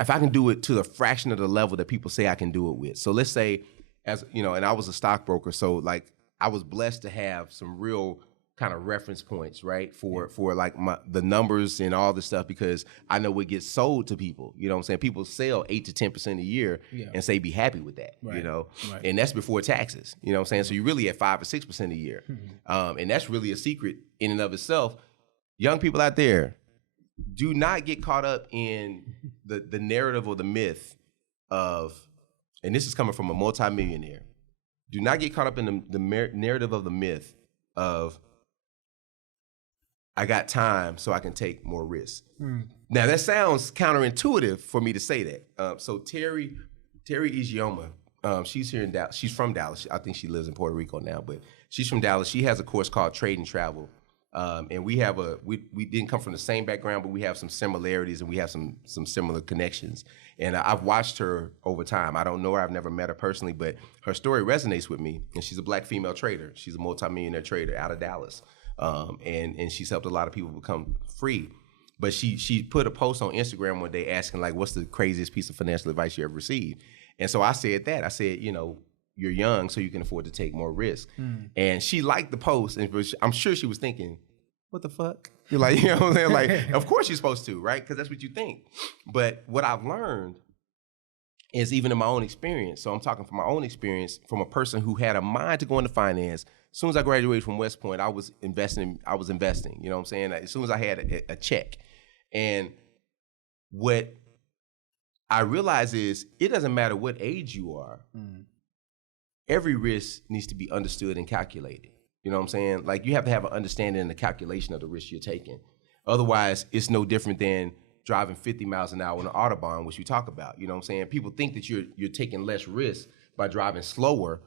if I can do it to a fraction of the level that people say I can do it with. So let's say, as you know, and I was a stockbroker, so like I was blessed to have some real kind of reference points, right? For like the numbers and all this stuff, because I know what gets sold to people. You know what I'm saying? People sell 8 to 10% a year and say be happy with that, you know? Right. And that's before taxes. You know what I'm saying? So you're really at 5 or 6% a year. And that's really a secret in and of itself. Young people out there, do not get caught up in the narrative or the myth of, and this is coming from a multimillionaire, do not get caught up in the narrative of the myth of, I got time so I can take more risks. Now that sounds counterintuitive for me to say that. So Terry Ijeoma, she's here in Dallas. She's from Dallas. I think she lives in Puerto Rico now, but she's from Dallas. She has a course called Trade and Travel. And we have we didn't come from the same background, but we have some similarities and we have some similar connections. And I've watched her over time. I don't know her. I've never met her personally, but her story resonates with me. And she's a black female trader. She's a multimillionaire trader out of Dallas. And she's helped a lot of people become free. But she put a post on Instagram one day asking, like, what's the craziest piece of financial advice you ever received? And so I said that. I said, you know, you're young, so you can afford to take more risk. And she liked the post, and I'm sure she was thinking, what the fuck? You're like, you know what I'm saying? Like, of course you're supposed to, right? Because that's what you think. But what I've learned is, even in my own experience, so I'm talking from my own experience, from a person who had a mind to go into finance. As soon as I graduated from West Point, I was investing, you know what I'm saying? As soon as I had a check. And what I realize is, it doesn't matter what age you are, every risk needs to be understood and calculated. You know what I'm saying? Like, you have to have an understanding and the calculation of the risk you're taking. Otherwise, it's no different than driving 50 miles an hour on the Autobahn, which we talk about. You know what I'm saying? People think that you're taking less risk by driving slower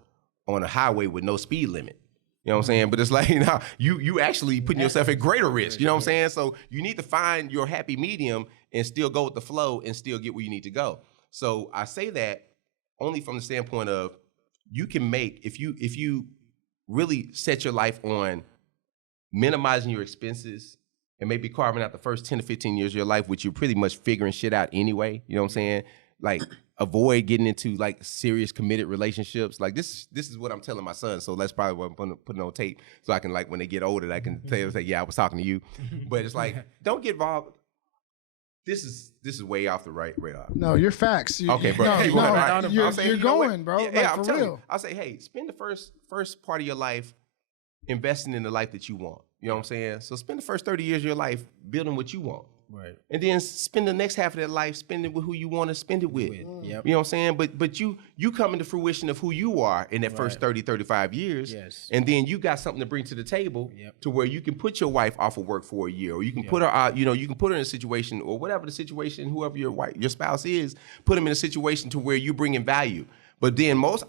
on a highway with no speed limit. You know what I'm saying? But it's like, no, you actually putting yourself at greater risk. You know what I'm saying? So you need to find your happy medium and still go with the flow and still get where you need to go. So I say that only from the standpoint of, you can make, if you really set your life on minimizing your expenses and maybe carving out the first 10 to 15 years of your life, which you're pretty much figuring shit out anyway. You know what I'm saying? Like, avoid getting into like serious committed relationships. Like, this is what I'm telling my son. So that's probably what I'm putting on tape, so I can, like, when they get older, I can tell them, say, yeah, I was talking to you. But it's like, don't get involved. This is way off the radar. No, you're facts. Okay, bro. You're going, bro. Yeah, like, I'm for telling real. you. I'll say, hey, spend the first part of your life investing in the life that you want. You know what I'm saying? So spend the first 30 years of your life building what you want. Right. And then spend the next half of that life spending with who you want to spend it with. Yep. You know what I'm saying? But you come into fruition of who you are in that first 30, 35 years. Yes. And then you got something to bring to the table to where you can put your wife off of work for a year, or you can put her out, you can put her in a situation, or whatever the situation, whoever your spouse is, put them in a situation to where you bring in value. But then what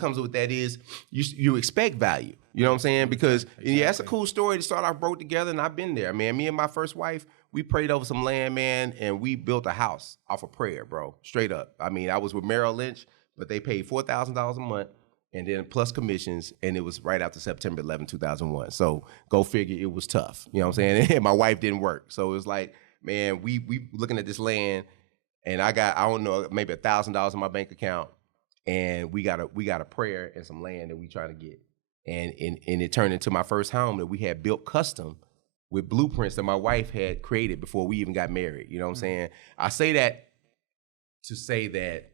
comes with that is you expect value. You know what I'm saying? Because it's a cool story to start off broke together, and I've been there, man. Me and my first wife, we prayed over some land, man, and we built a house off of prayer, bro. Straight up. I mean, I was with Merrill Lynch, but they paid $4,000 a month, and then plus commissions, and it was right after September 11, 2001. So go figure, it was tough. You know what I'm saying? And my wife didn't work. So it was like, man, we looking at this land, and I got, I don't know, maybe $1,000 in my bank account, and we got a prayer and some land that we trying to get. And it turned into my first home that we had built custom with blueprints that my wife had created before we even got married. You know what I'm saying? I say that to say that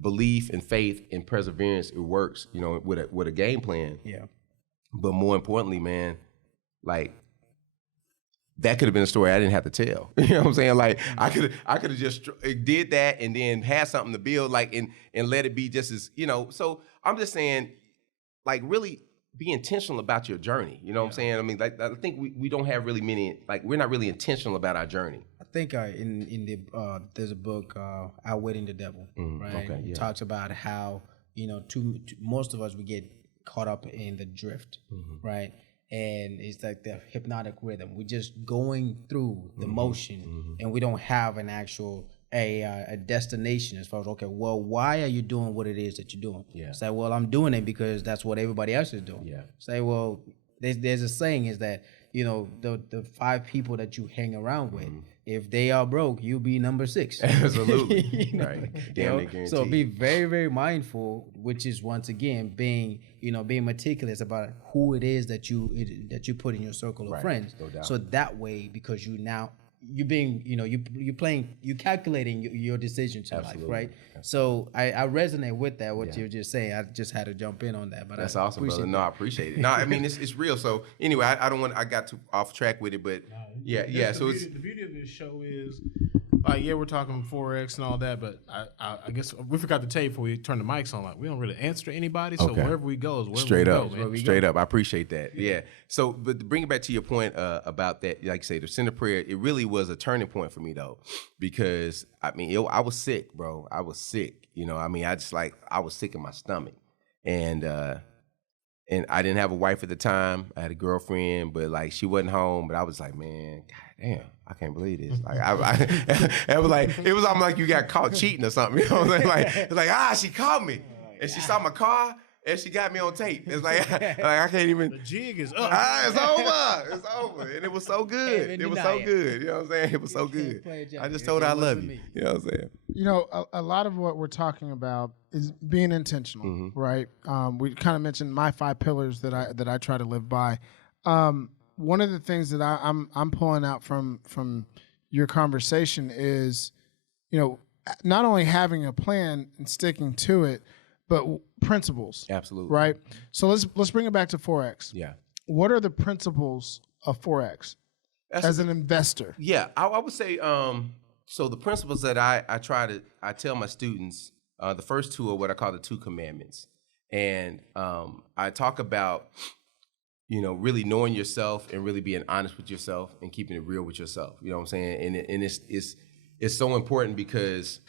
belief and faith and perseverance, it works, you know, with a game plan. Yeah. But more importantly, man, like, that could have been a story I didn't have to tell. You know what I'm saying? Like, I could have just did that and then had something to build, like, and let it be just as, you know. So I'm just saying, like, really be intentional about your journey. You know what I'm saying? I mean, like, I think we don't have really many, like, we're not really intentional about our journey. I think in the there's a book, Outwitting the Devil, right? Okay, It talks about how, you know, most of us, we get caught up in the drift, right? and it's like the hypnotic rhythm. We're just going through the motion, and we don't have an actual a destination as far as, okay, well, why are you doing what it is that you're doing? Yeah. Say, well, I'm doing it because that's what everybody else is doing. Yeah. Say, well, there's a saying is that, you know, the 5 people that you hang around with, if they are broke, you'll be number 6. Absolutely. You know? Right. You Damn, know? they guarantee. So be very, very mindful, which is once again being meticulous about who it is that you put in your circle of friends. No doubt. So that way, because you're being, you're calculating your decisions in life, right? So I resonate with that, what you're just saying. I just had to jump in on that, but that's awesome, brother. No, I appreciate it. No, I mean it's real. So anyway, I don't want. I got too off track with it, but So it's the beauty of this show is, like, we're talking Forex and all that, but I guess we forgot to tell you before we turn the mics on, like, we don't really answer anybody. So wherever we go is wherever straight we up, go, man. straight up. I appreciate that. Yeah. So, but to bring it back to your point about that, like you say, the center prayer, it really was a turning point for me though, because I mean, I was sick, bro. I was sick. You know, I mean, I was sick in my stomach, and I didn't have a wife at the time. I had a girlfriend, but like she wasn't home. But I was like, man, God damn, I can't believe this. Like it was almost like you got caught cheating or something. You know what I'm saying? It's like she caught me, and she saw my car. And she got me on tape. It's like I can't even. The jig is up. It's over. It's over. And it was so good. Hey, it was so good. You know what I'm saying? It was so good. I just told her I love you. You know what I'm saying? You know, a lot of what we're talking about is being intentional, right? We kind of mentioned my 5 pillars that I try to live by. One of the things that I'm pulling out from your conversation is, you know, not only having a plan and sticking to it, but principles. Absolutely. Right? So let's bring it back to Forex. Yeah. What are the principles of Forex as an investor? Yeah, I would say, so the principles that I tell my students, the first 2 are what I call the 2 commandments. And I talk about, you know, really knowing yourself and really being honest with yourself and keeping it real with yourself. You know what I'm saying? And it's so important because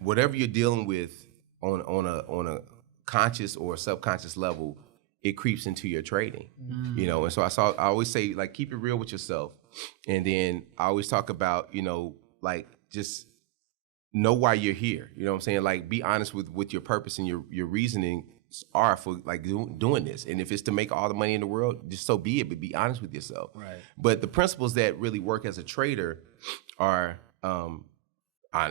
whatever you're dealing with on a conscious or subconscious level, it creeps into your trading, you know. And so I always say, like, keep it real with yourself. And then I always talk about, you know, like, just know why you're here. You know what I'm saying? Like, be honest with your purpose and your reasoning are for like doing this. And if it's to make all the money in the world, just so be it, but be honest with yourself. Right. But the principles that really work as a trader are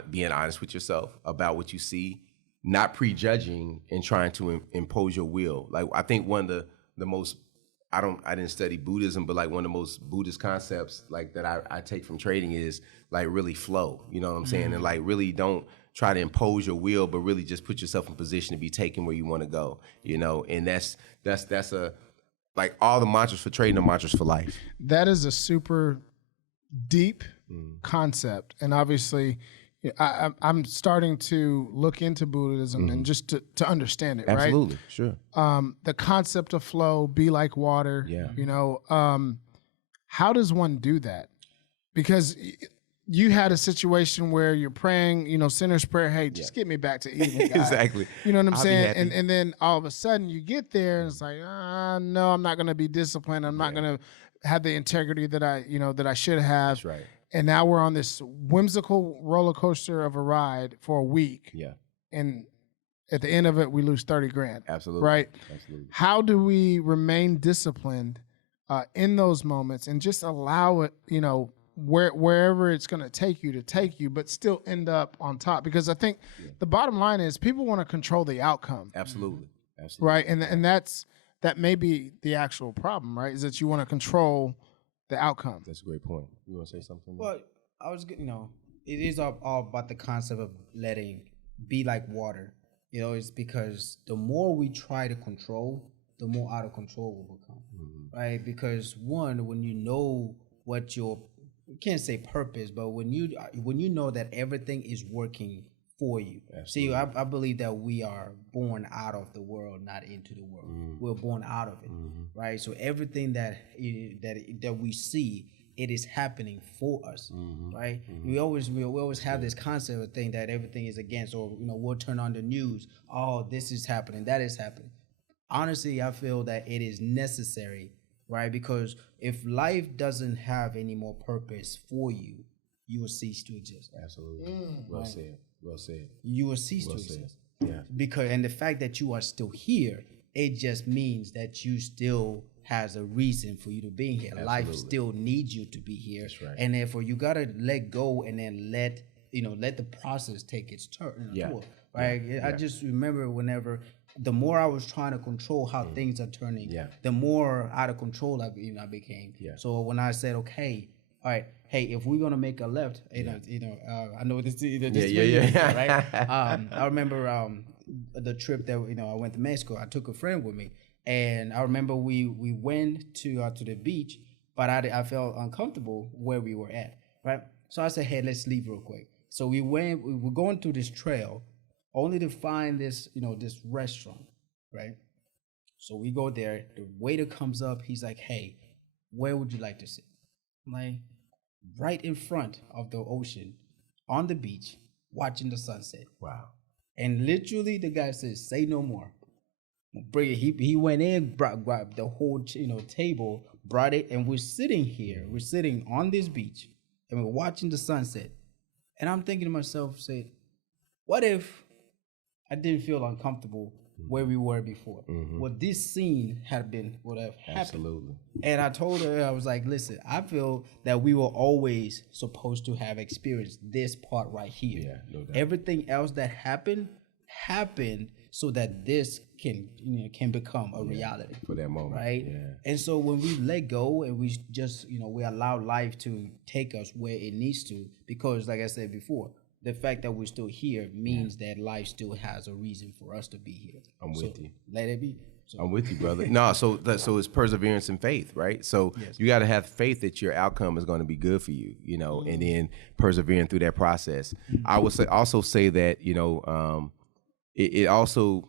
being honest with yourself about what you see, not prejudging and trying to impose your will. Like, I think one of the most, I didn't study Buddhism, but like one of the most Buddhist concepts like that I take from trading is like really flow. You know what I'm saying? And like really don't try to impose your will, but really just put yourself in position to be taken where you want to go. You know, and that's a, like, all the mantras for trading are mantras for life. That is a super deep concept, and obviously, I'm starting to look into Buddhism and just to understand it. Absolutely, right? Sure. The concept of flow, be like water. Yeah. You know, how does one do that? Because you had a situation where you're praying, you know, sinner's prayer. Hey, just get me back to even. Exactly. You know what I'm I'll be saying? happy. And then all of a sudden you get there and it's like, no, I'm not going to be disciplined. I'm not going to have the integrity that I should have. That's right. And now we're on this whimsical roller coaster of a ride for a week. Yeah. And at the end of it, we lose 30 grand. Absolutely. Right. Absolutely. How do we remain disciplined in those moments and just allow it, you know, wherever it's going to take you, but still end up on top? Because I think the bottom line is people want to control the outcome. Absolutely. Absolutely. Right. And that may be the actual problem, right? Is that you want to control the outcome. That's a great point. You want to say something? Well, I was, you know, it is all about the concept of letting be like water. You know, it's because the more we try to control, the more out of control we'll become, right? Because one, when you know what you can't say purpose, but when you know that everything is working for you. Absolutely. See, I believe that we are born out of the world, not into the world. We're born out of it, right? So everything that we see, it is happening for us, right? We always have this concept of thing that everything is against, or you know, we'll turn on the news. Oh, this is happening, that is happening. Honestly, I feel that it is necessary right? Because if life doesn't have any more purpose for you, you will cease to exist. Absolutely. Well said. Well said. You will cease to Well said. exist. Yeah. Because, and the fact that you are still here, it just means that you still has a reason for you to be here. Life still needs you to be here. That's right. And therefore you gotta let go and then let the process take its turn. Right. I just remember whenever the more I was trying to control how things are turning, the more out of control I became. Yeah. So when I said, okay, all right, hey, if we're gonna make a left, I know this right? I remember the trip that I went to Mexico. I took a friend with me, and I remember we went to the beach, but I felt uncomfortable where we were at, right? So I said, hey, let's leave real quick. So we were going through this trail, only to find this this restaurant, right? So we go there. The waiter comes up. He's like, hey, where would you like to sit? I'm like, right in front of the ocean, on the beach, watching the sunset. Wow. And literally the guy says, say no more. Bring it. He went in, grabbed the whole table, brought it, and we're sitting here. We're sitting on this beach, and we're watching the sunset. And I'm thinking to myself, say, what if I didn't feel uncomfortable where we were before? What this scene would have happened. Absolutely. And I told her, I was like, listen, I feel that we were always supposed to have experienced this part right here. Yeah, no doubt. Everything else that happened so that this can become a reality for that moment, right? Yeah. And so when we let go and we just we allow life to take us where it needs to, because like I said before, the fact that we're still here means that life still has a reason for us to be here. I'm with you. Let it be. So. I'm with you, brother. No, so it's perseverance and faith, right? So you got to have faith that your outcome is going to be good for you, and then persevering through that process. I would also say that it also,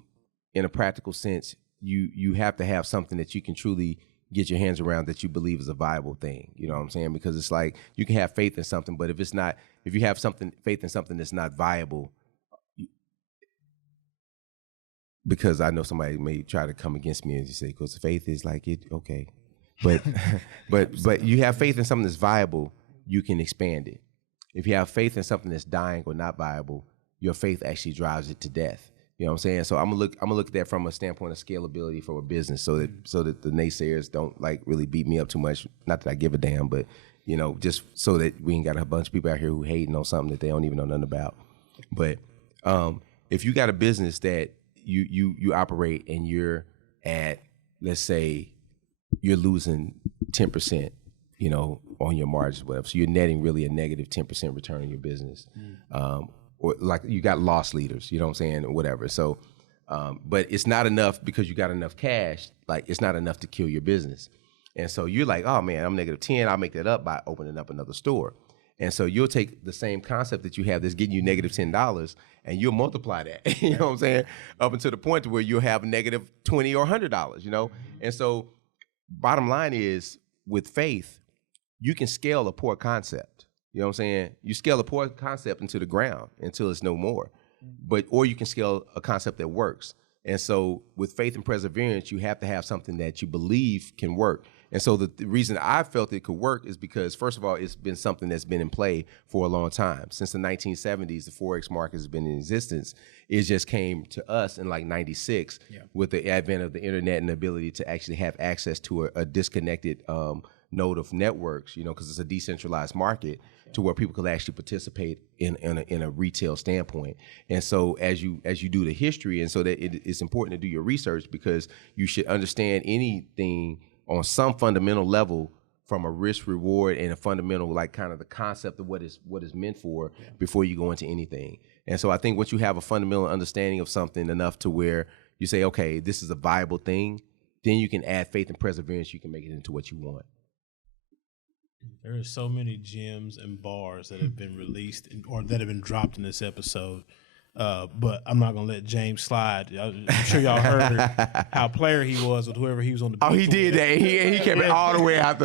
in a practical sense, you have to have something that you can truly get your hands around that you believe is a viable thing. You know what I'm saying? Because it's like you can have faith in something, but if you have faith in something that's not viable, because I know somebody may try to come against me and just say, because faith is like it, okay. But but you have faith in something that's viable, you can expand it. If you have faith in something that's dying or not viable, your faith actually drives it to death. You know what I'm saying? So I'm gonna look at that from a standpoint of scalability for a business, so that the naysayers don't like really beat me up too much. Not that I give a damn, but just so that we ain't got a bunch of people out here who hating on something that they don't even know nothing about. But if you got a business that you operate and you're at, let's say, you're losing 10%, on your margins, whatever. So you're netting really a negative 10% return on your business. Or like you got loss leaders, you know what I'm saying, or whatever. So, but it's not enough because you got enough cash. Like it's not enough to kill your business. And so you're like, oh man, I'm negative 10. I'll make that up by opening up another store. And so you'll take the same concept that you have that's getting you negative $10 and you'll multiply that, you know what I'm saying, up until the point to where you'll have negative $20 or $100, And so bottom line is, with faith, you can scale a poor concept. You know what I'm saying? You scale a poor concept into the ground until it's no more. Or you can scale a concept that works. And so with faith and perseverance, you have to have something that you believe can work. And so the reason I felt it could work is because, first of all, it's been something that's been in play for a long time. Since the 1970s, the Forex market has been in existence. It just came to us in like 96 with the advent of the internet and the ability to actually have access to a disconnected node of networks, because it's a decentralized market to where people could actually participate in a retail standpoint. And so as you do the history, and so that it's important to do your research, because you should understand anything on some fundamental level from a risk reward and a fundamental, like kind of the concept of what is meant for before you go into anything. And so I think once you have a fundamental understanding of something enough to where you say, okay, this is a viable thing, then you can add faith and perseverance. You can make it into what you want. There are so many gems and bars that have been released or that have been dropped in this episode. But I'm not gonna let James slide. I'm sure y'all heard how player he was with whoever he was on the. Oh, he did that. He kept it all the way out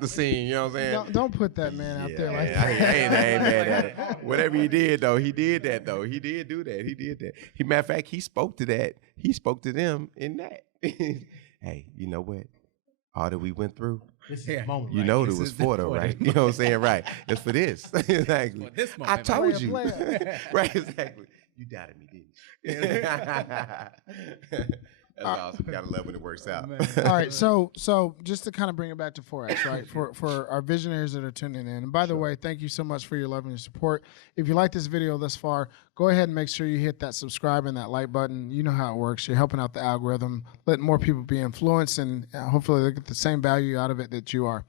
the scene. You know what I'm saying? Don't put that man out there like that. I ain't mad at it. Whatever he did though, he did that though. He did do that. He did that. Matter of fact, he spoke to that. He spoke to them in that. Hey, you know what? all that we went through. This is the moment. You right? know This it was is for though, right? You know what I'm saying? Right. It's for this. Exactly. For this I moment, told player, you. player. Right, exactly. You doubted me, didn't you? That's awesome. Gotta love when it works out. All right, so just to kind of bring it back to Forex, right? For our visionaries that are tuning in. And by the way, thank you so much for your love and your support. If you like this video thus far, go ahead and make sure you hit that subscribe and that like button. You know how it works. You're helping out the algorithm, letting more people be influenced, and hopefully they get the same value out of it that you are.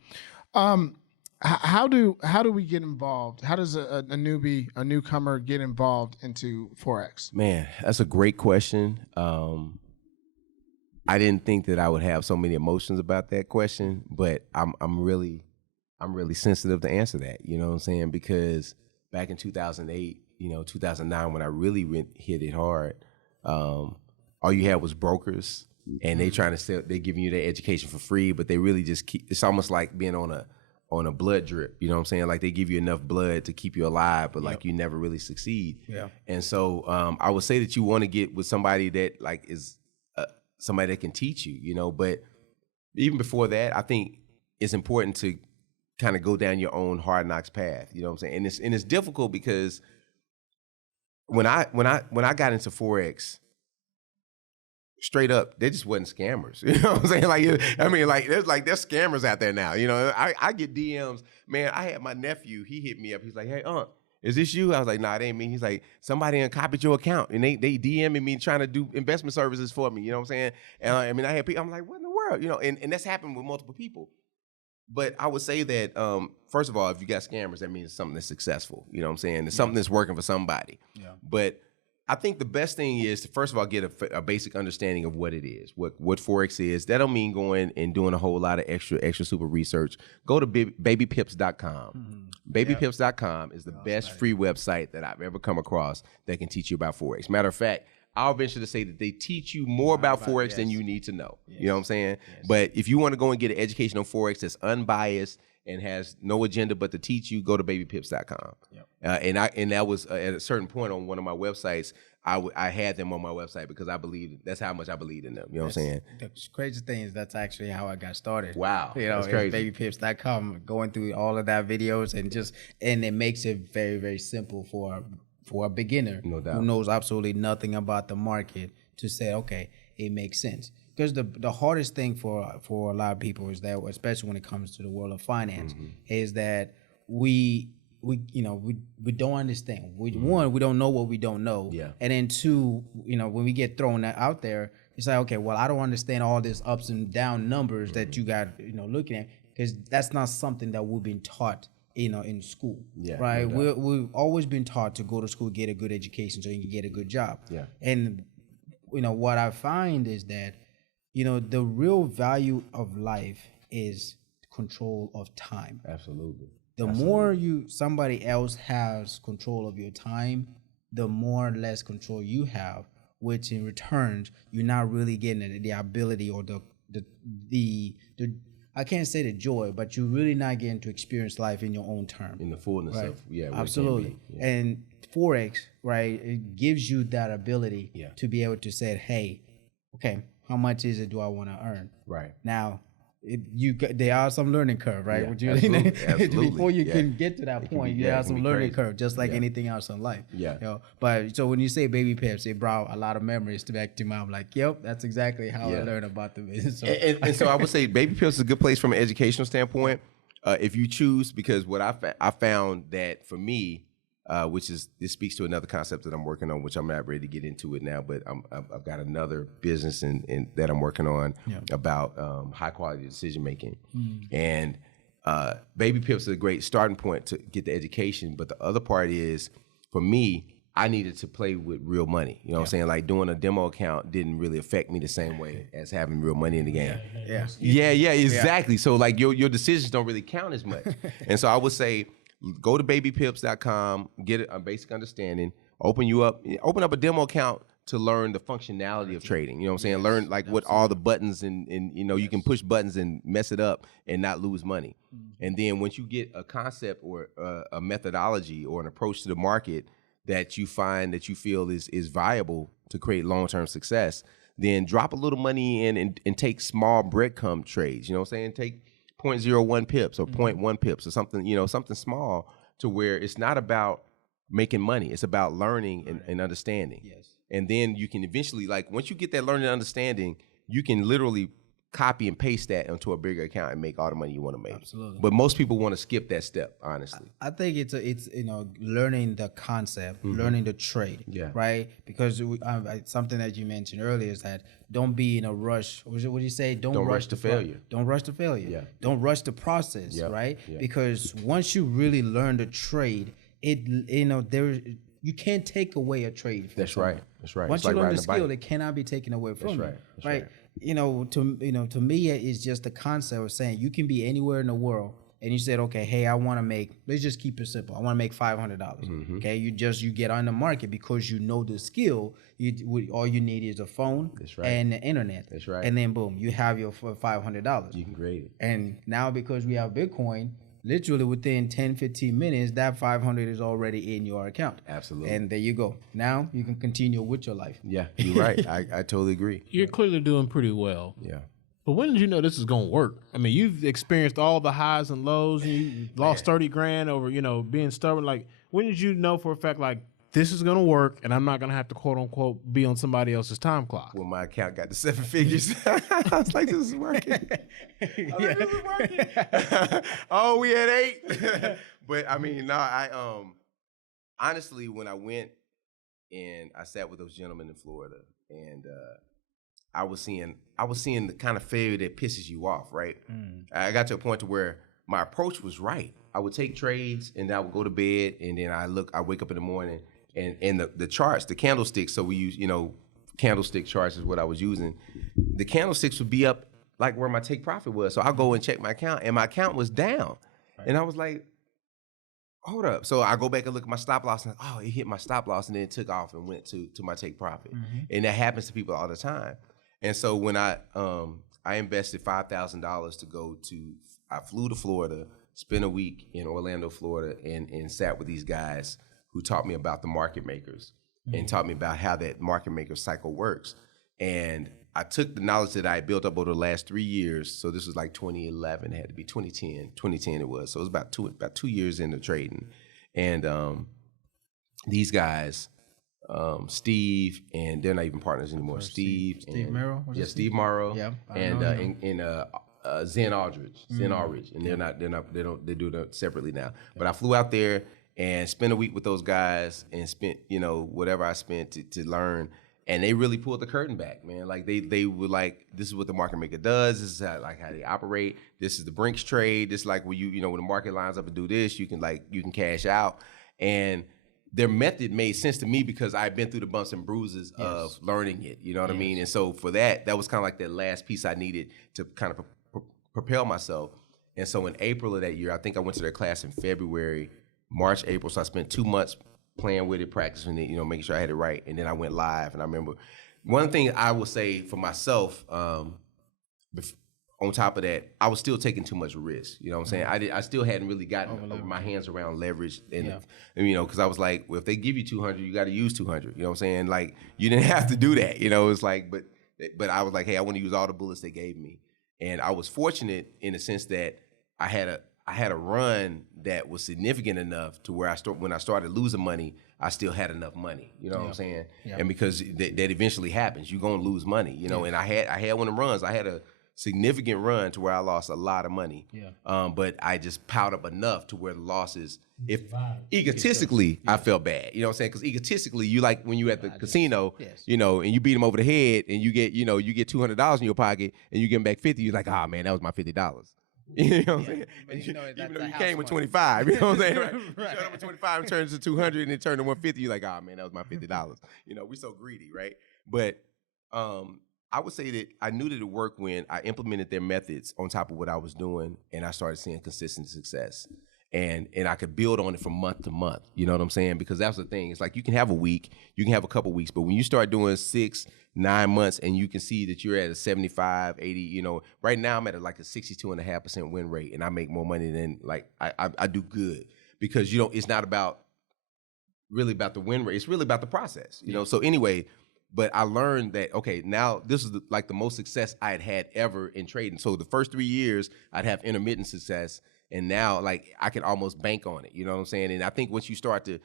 How do we get involved? How does a newbie, a newcomer, get involved into Forex? Man, that's a great question. I didn't think that I would have so many emotions about that question, but I'm really sensitive to answer that. You know what I'm saying? Because back in 2008, 2009, when I really hit it hard, all you had was brokers, and they trying to sell. They giving you their education for free, but they really just keep. It's almost like being on a blood drip. You know what I'm saying? Like they give you enough blood to keep you alive, but like you never really succeed. Yeah. And so I would say that you want to get with somebody that like is somebody that can teach you, but even before that, I think it's important to kind of go down your own hard knocks path. You know what I'm saying? And it's difficult because when I got into Forex, straight up, they just wasn't scammers. You know what I'm saying? There's scammers out there now. I get DMs. Man, I had my nephew, he hit me up. He's like, hey, is this you? I was like, nah, it ain't me. He's like, somebody copied your account and they DMing me trying to do investment services for me. You know what I'm saying? And I had people, I'm like, what in the world? And that's happened with multiple people. But I would say that, first of all, if you got scammers, that means it's something that's successful. You know what I'm saying? It's something that's working for somebody. Yeah. But I think the best thing is to, first of all, get a basic understanding of what it is, what Forex is. That don't mean going and doing a whole lot of extra super research. Go to babypips.com. Mm-hmm. Babypips.com is the best free website that I've ever come across that can teach you about Forex. Matter of fact, I'll venture to say that they teach you more about Forex than you need to know. Yes. You know what I'm saying? Yes. But if you want to go and get an education on Forex that's unbiased and has no agenda but to teach you, go to babypips.com. Yep. And that was at a certain point on one of my websites, I had them on my website because that's how much I believed in them. You know what I'm saying? The crazy thing is that's actually how I got started. Wow. That's crazy. Babypips.com, going through all of that videos and it makes it very, very simple for a beginner who knows absolutely nothing about the market to say, okay, it makes sense. Because the hardest thing for a lot of people is that, especially when it comes to the world of finance, is that we don't understand. One, we don't know what we don't know. Yeah. And then two, when we get thrown out there, it's like, okay, well, I don't understand all this ups and down numbers that you got, looking at, because that's not something that we've been taught, in school. Yeah. Right. No, we've always been taught to go to school, get a good education so you can get a good job. Yeah. And, what I find is that, the real value of life is control of time. Absolutely. The more somebody else has control of your time, the more or less control you have, which in return, you're not really getting the ability or the I can't say the joy, but you're really not getting to experience life in your own term. In the fullness of, absolutely. Yeah. And Forex, right, it gives you that ability to be able to say, hey, okay, how much is it do I want to earn? Right. Now, there are some learning curve, right? Yeah, absolutely. Before you can get to that point, you have some learning curve, just like anything else in life. Yeah. But so when you say Baby Pips, it brought a lot of memories back to mind. I'm like, yep, that's exactly how I learned about the business. So. And so I would say Baby Pips is a good place from an educational standpoint. If you choose, because what I found that for me, this speaks to another concept that I'm working on, which I'm not ready to get into it now, but I've got another business in that I'm working on about high quality decision making. And Baby Pips is a great starting point to get the education. But the other part is, for me, I needed to play with real money. You know what I'm saying? Like doing a demo account didn't really affect me the same way as having real money in the game. Yeah, exactly. So like your decisions don't really count as much. And so I would say, go to babypips.com, get a basic understanding, open up a demo account to learn the functionality of trading. You know what I'm saying? Learn what all the buttons and you can push buttons and mess it up and not lose money. And then once you get a concept or a methodology or an approach to the market that you find that you feel is viable to create long-term success, then drop a little money in and take small breadcrumb trades. You know what I'm saying? Take 0.01 pips or 0.1 pips or something, something small to where it's not about making money. It's about learning and understanding. Yes. And then you can eventually, like, once you get that learning and understanding, you can literally copy and paste that into a bigger account and make all the money you want to make. Absolutely. But most people want to skip that step, honestly. I think it's learning the concept, learning the trade, right? Because something that you mentioned earlier is that don't be in a rush. What did you say? Don't rush to failure. Don't rush to failure. Yeah. Don't rush the process, right? Yeah. Because once you really learn the trade, you can't take away a trade. That's right. That's right. Once it's you like learn the riding a skill, bike. it cannot be taken away from you. That's right. To me, it's just the concept of saying you can be anywhere in the world, and you said, okay, hey, I want to make. Let's just keep it simple. I want to make $500. Okay, you get on the market because you know the skill. All you need is a phone and the internet. That's right. And then boom, you have your $500. You can grade it. And now because we have Bitcoin, literally within 10, 15 minutes, that 500 is already in your account. Absolutely. And there you go. Now you can continue with your life. Yeah, you're right. I totally agree. You're clearly doing pretty well. Yeah. But when did you know this is going to work? I mean, you've experienced all the highs and lows. And you lost 30 grand over, being stubborn. Like, when did you know for a fact, like, this is going to work and I'm not going to have to, quote unquote, be on somebody else's time clock? When my account got to 7 figures, I was like, this is working. Oh, we had 8. But I mean, no, I honestly, when I went and I sat with those gentlemen in Florida, and I was seeing the kind of failure that pisses you off, right? I got to a point to where my approach was right. I would take trades and I would go to bed, and then I wake up in the morning, and the charts, the candlesticks. So we use, candlestick charts is what I was using. The candlesticks would be up like where my take profit was. So I'll go and check my account, and my account was down. Right. And I was like, hold up. So I go back and look at my stop loss, and it hit my stop loss, and then it took off and went to my take profit. And that happens to people all the time. And so when I invested $5,000 to go to, I flew to Florida, spent a week in Orlando, Florida, and sat with these guys who taught me about the market makers and taught me about how that market maker cycle works. And I took the knowledge that I had built up over the last 3 years. So this was like 2011, it had to be 2010. 2010 it was. So it was about 2 years into trading. And these guys, Steve, and they're not even partners anymore. Steve Morrow. Steve Morrow. Yeah. And Zen Aldridge. And they do it separately now. But I flew out there and spent a week with those guys and spent, whatever I spent to learn. And they really pulled the curtain back, man. Like they were like, this is what the market maker does. This is how they operate. This is the Brinks trade. This is like when when the market lines up and do this, you can cash out. And their method made sense to me because I've been through the bumps and bruises of learning it. You know what I mean? And so for that was kind of like that last piece I needed to kind of propel myself. And so in April of that year, I think I went to their class in February, March, April. So I spent 2 months playing with it, practicing it, making sure I had it right. And then I went live. And I remember one thing I will say for myself, on top of that, I was still taking too much risk. You know what I'm saying? I still hadn't really gotten my hands around leverage. And, because I was like, well, if they give you 200, you got to use 200. You know what I'm saying? Like, you didn't have to do that. It's like, but I was like, hey, I want to use all the bullets they gave me. And I was fortunate in the sense that I had a run that was significant enough to where when I started losing money, I still had enough money. You know what I'm saying? Yeah. And because that eventually happens, you're gonna lose money. And I had one of the runs. I had a significant run to where I lost a lot of money. Yeah. But I just piled up enough to where the losses, if egotistically, I felt bad. You know what I'm saying? Because egotistically, you like when you at the casino, and you beat them over the head, and you get $200 in your pocket, and you get them back 50. You're like, man, that was my $50. You know what I'm saying? But even though you came with 25, you know what I'm saying? Right? You showed up with 25 and turned to 200 and it turned to 150. You're like, man, that was my $50. We're so greedy, right? But I would say that I knew that it worked when I implemented their methods on top of what I was doing, and I started seeing consistent success. And I could build on it from month to month. You know what I'm saying? Because that's the thing. It's like you can have a week, you can have a couple weeks, but when you start doing 6, 9 months and you can see that you're at a 75, 80, right now I'm at like a 62.5% win rate, and I make more money than I do good because it's not really about the win rate. It's really about the process. So anyway, But I learned that, okay, now this is like the most success I had ever in trading. So the first 3 years, I'd have intermittent success. And now, like, I can almost bank on it. You know what I'm saying? And I think once you start to,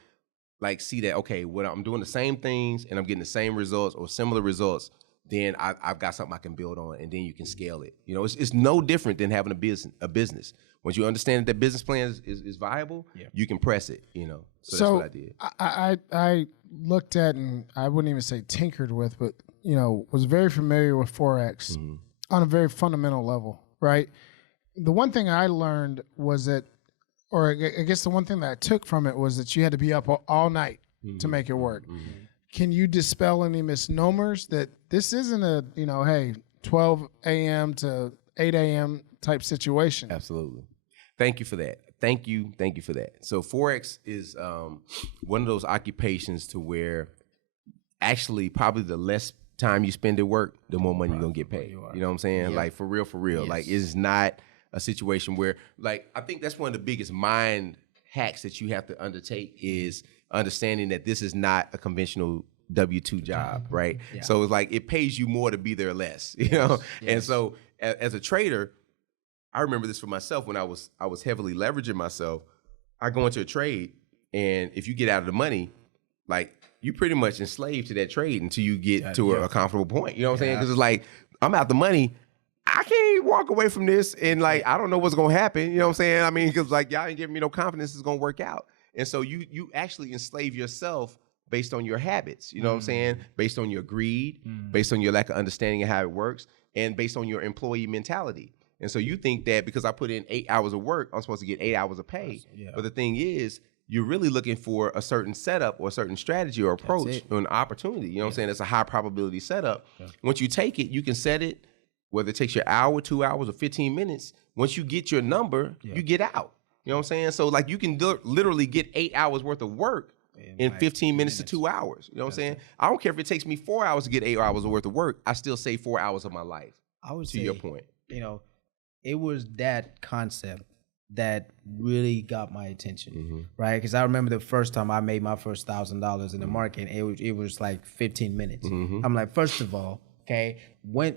like, see that, okay, when I'm doing the same things and I'm getting the same results or similar results, then I've got something I can build on, and then you can scale it. You know, it's no different than having a business. Once you understand that business plan is viable, you can press it, you know. So that's what I did. I looked at, and I wouldn't even say tinkered with, but, you know, was very familiar with Forex on a very fundamental level, right? The one thing I learned was that, or I guess the one thing that I took from it was that you had to be up all night to make it work. Can you dispel any misnomers that this isn't a, you know, hey, 12 a.m. to 8 a.m. type situation? Absolutely. Thank you for that. Thank you for that. So Forex is one of those occupations to where actually probably the less time you spend at work, the more money you're going to get paid. You know what I'm saying? Like for real. Yes. Like it's not a situation where, like, I think that's one of the biggest mind hacks that you have to undertake is understanding that this is not a conventional W-2 job, right? Yeah. So it's like it pays you more to be there less, you know? Yes. And so as a trader, I remember this for myself when I was heavily leveraging myself. I go into a trade, and if you get out of the money, like you pretty much enslaved to that trade until you get to a comfortable point. You know what I'm saying? Because it's like, I'm out the money. I can't walk away from this, and like I don't know what's gonna happen. You know what I'm saying? I mean, because like y'all ain't giving me no confidence it's gonna work out. And so you actually enslave yourself based on your habits. You know what I'm saying? Based on your greed, based on your lack of understanding of how it works, and based on your employee mentality. And so you think that because I put in 8 hours of work, I'm supposed to get 8 hours of pay. But the thing is, you're really looking for a certain setup or a certain strategy or approach or an opportunity. You know what I'm saying? It's a high probability setup. Once you take it, you can set it, whether it takes you an hour, 2 hours, or 15 minutes. Once you get your number, you get out. You know what I'm saying? So like you can literally get 8 hours worth of work in 15 minutes to 2 hours. You know what I'm saying? I don't care if it takes me 4 hours to get 8 hours worth of work. I still save 4 hours of my life. I would say, your point. You know, it was that concept that really got my attention, right? Because I remember the first time I made my first $1,000 in the market, it was like 15 minutes. I'm like, first of all, okay, when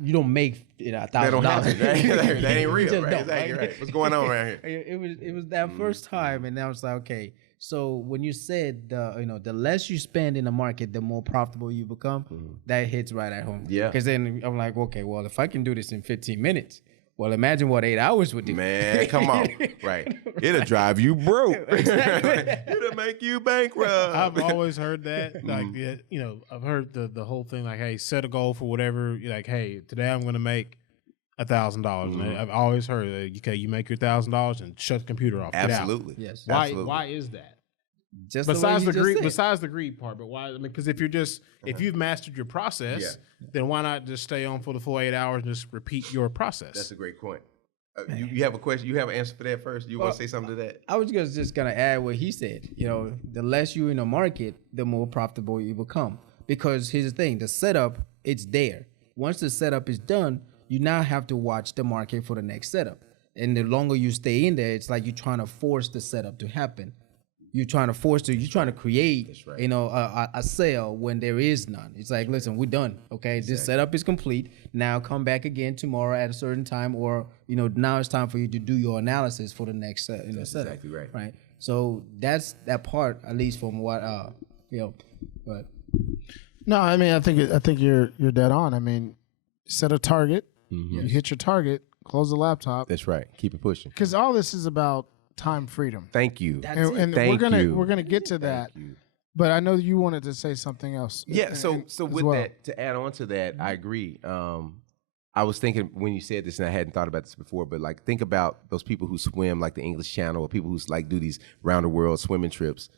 you don't make $1,000, that don't happen. That ain't real, right? Exactly, right? What's going on around here? It was that first time, and I was like, okay. So when you said the less you spend in the market, the more profitable you become, that hits right at home. Yeah. Because then I'm like, okay, well, if I can do this in 15 minutes. Well, imagine what 8 hours would do. Man, come on. Right. It'll drive you broke. It'll make you bankrupt. I've always heard that. Like, you know, I've heard the whole thing like, hey, set a goal for whatever. You're like, hey, today I'm going to make $1,000. And I've always heard that, okay, you make your $1,000 and shut the computer off. Absolutely. Yes. Absolutely. Why is that? Just besides the greed part, but why? I mean, because if you're just if you've mastered your process, then why not just stay on for the full 8 hours and just repeat your process? That's a great point. You have a question? You have an answer for that first? You want to say something to that? I was just gonna add what he said. You know, the less you're in the market, the more profitable you become. Because here's the thing: the setup, it's there. Once the setup is done, you now have to watch the market for the next setup. And the longer you stay in there, it's like you're trying to force the setup to happen. You're trying to create, you know, a sale when there is none. It's like, listen, we're done. Okay, this setup is complete. Now come back again tomorrow at a certain time, or you know, now it's time for you to do your analysis for the next setup. Exactly right. Right. So that's that part, at least from what you know. But no, I mean, I think you're dead on. I mean, set a target. You hit your target. Close the laptop. That's right. Keep it pushing. Because all this is about time freedom. Thank you. And we're gonna get to that. But I know you wanted to say something else. Yeah. So with that, to add on to that, I agree. I was thinking when you said this, and I hadn't thought about this before, but like think about those people who swim like the English Channel, or people who like do these round the world swimming trips.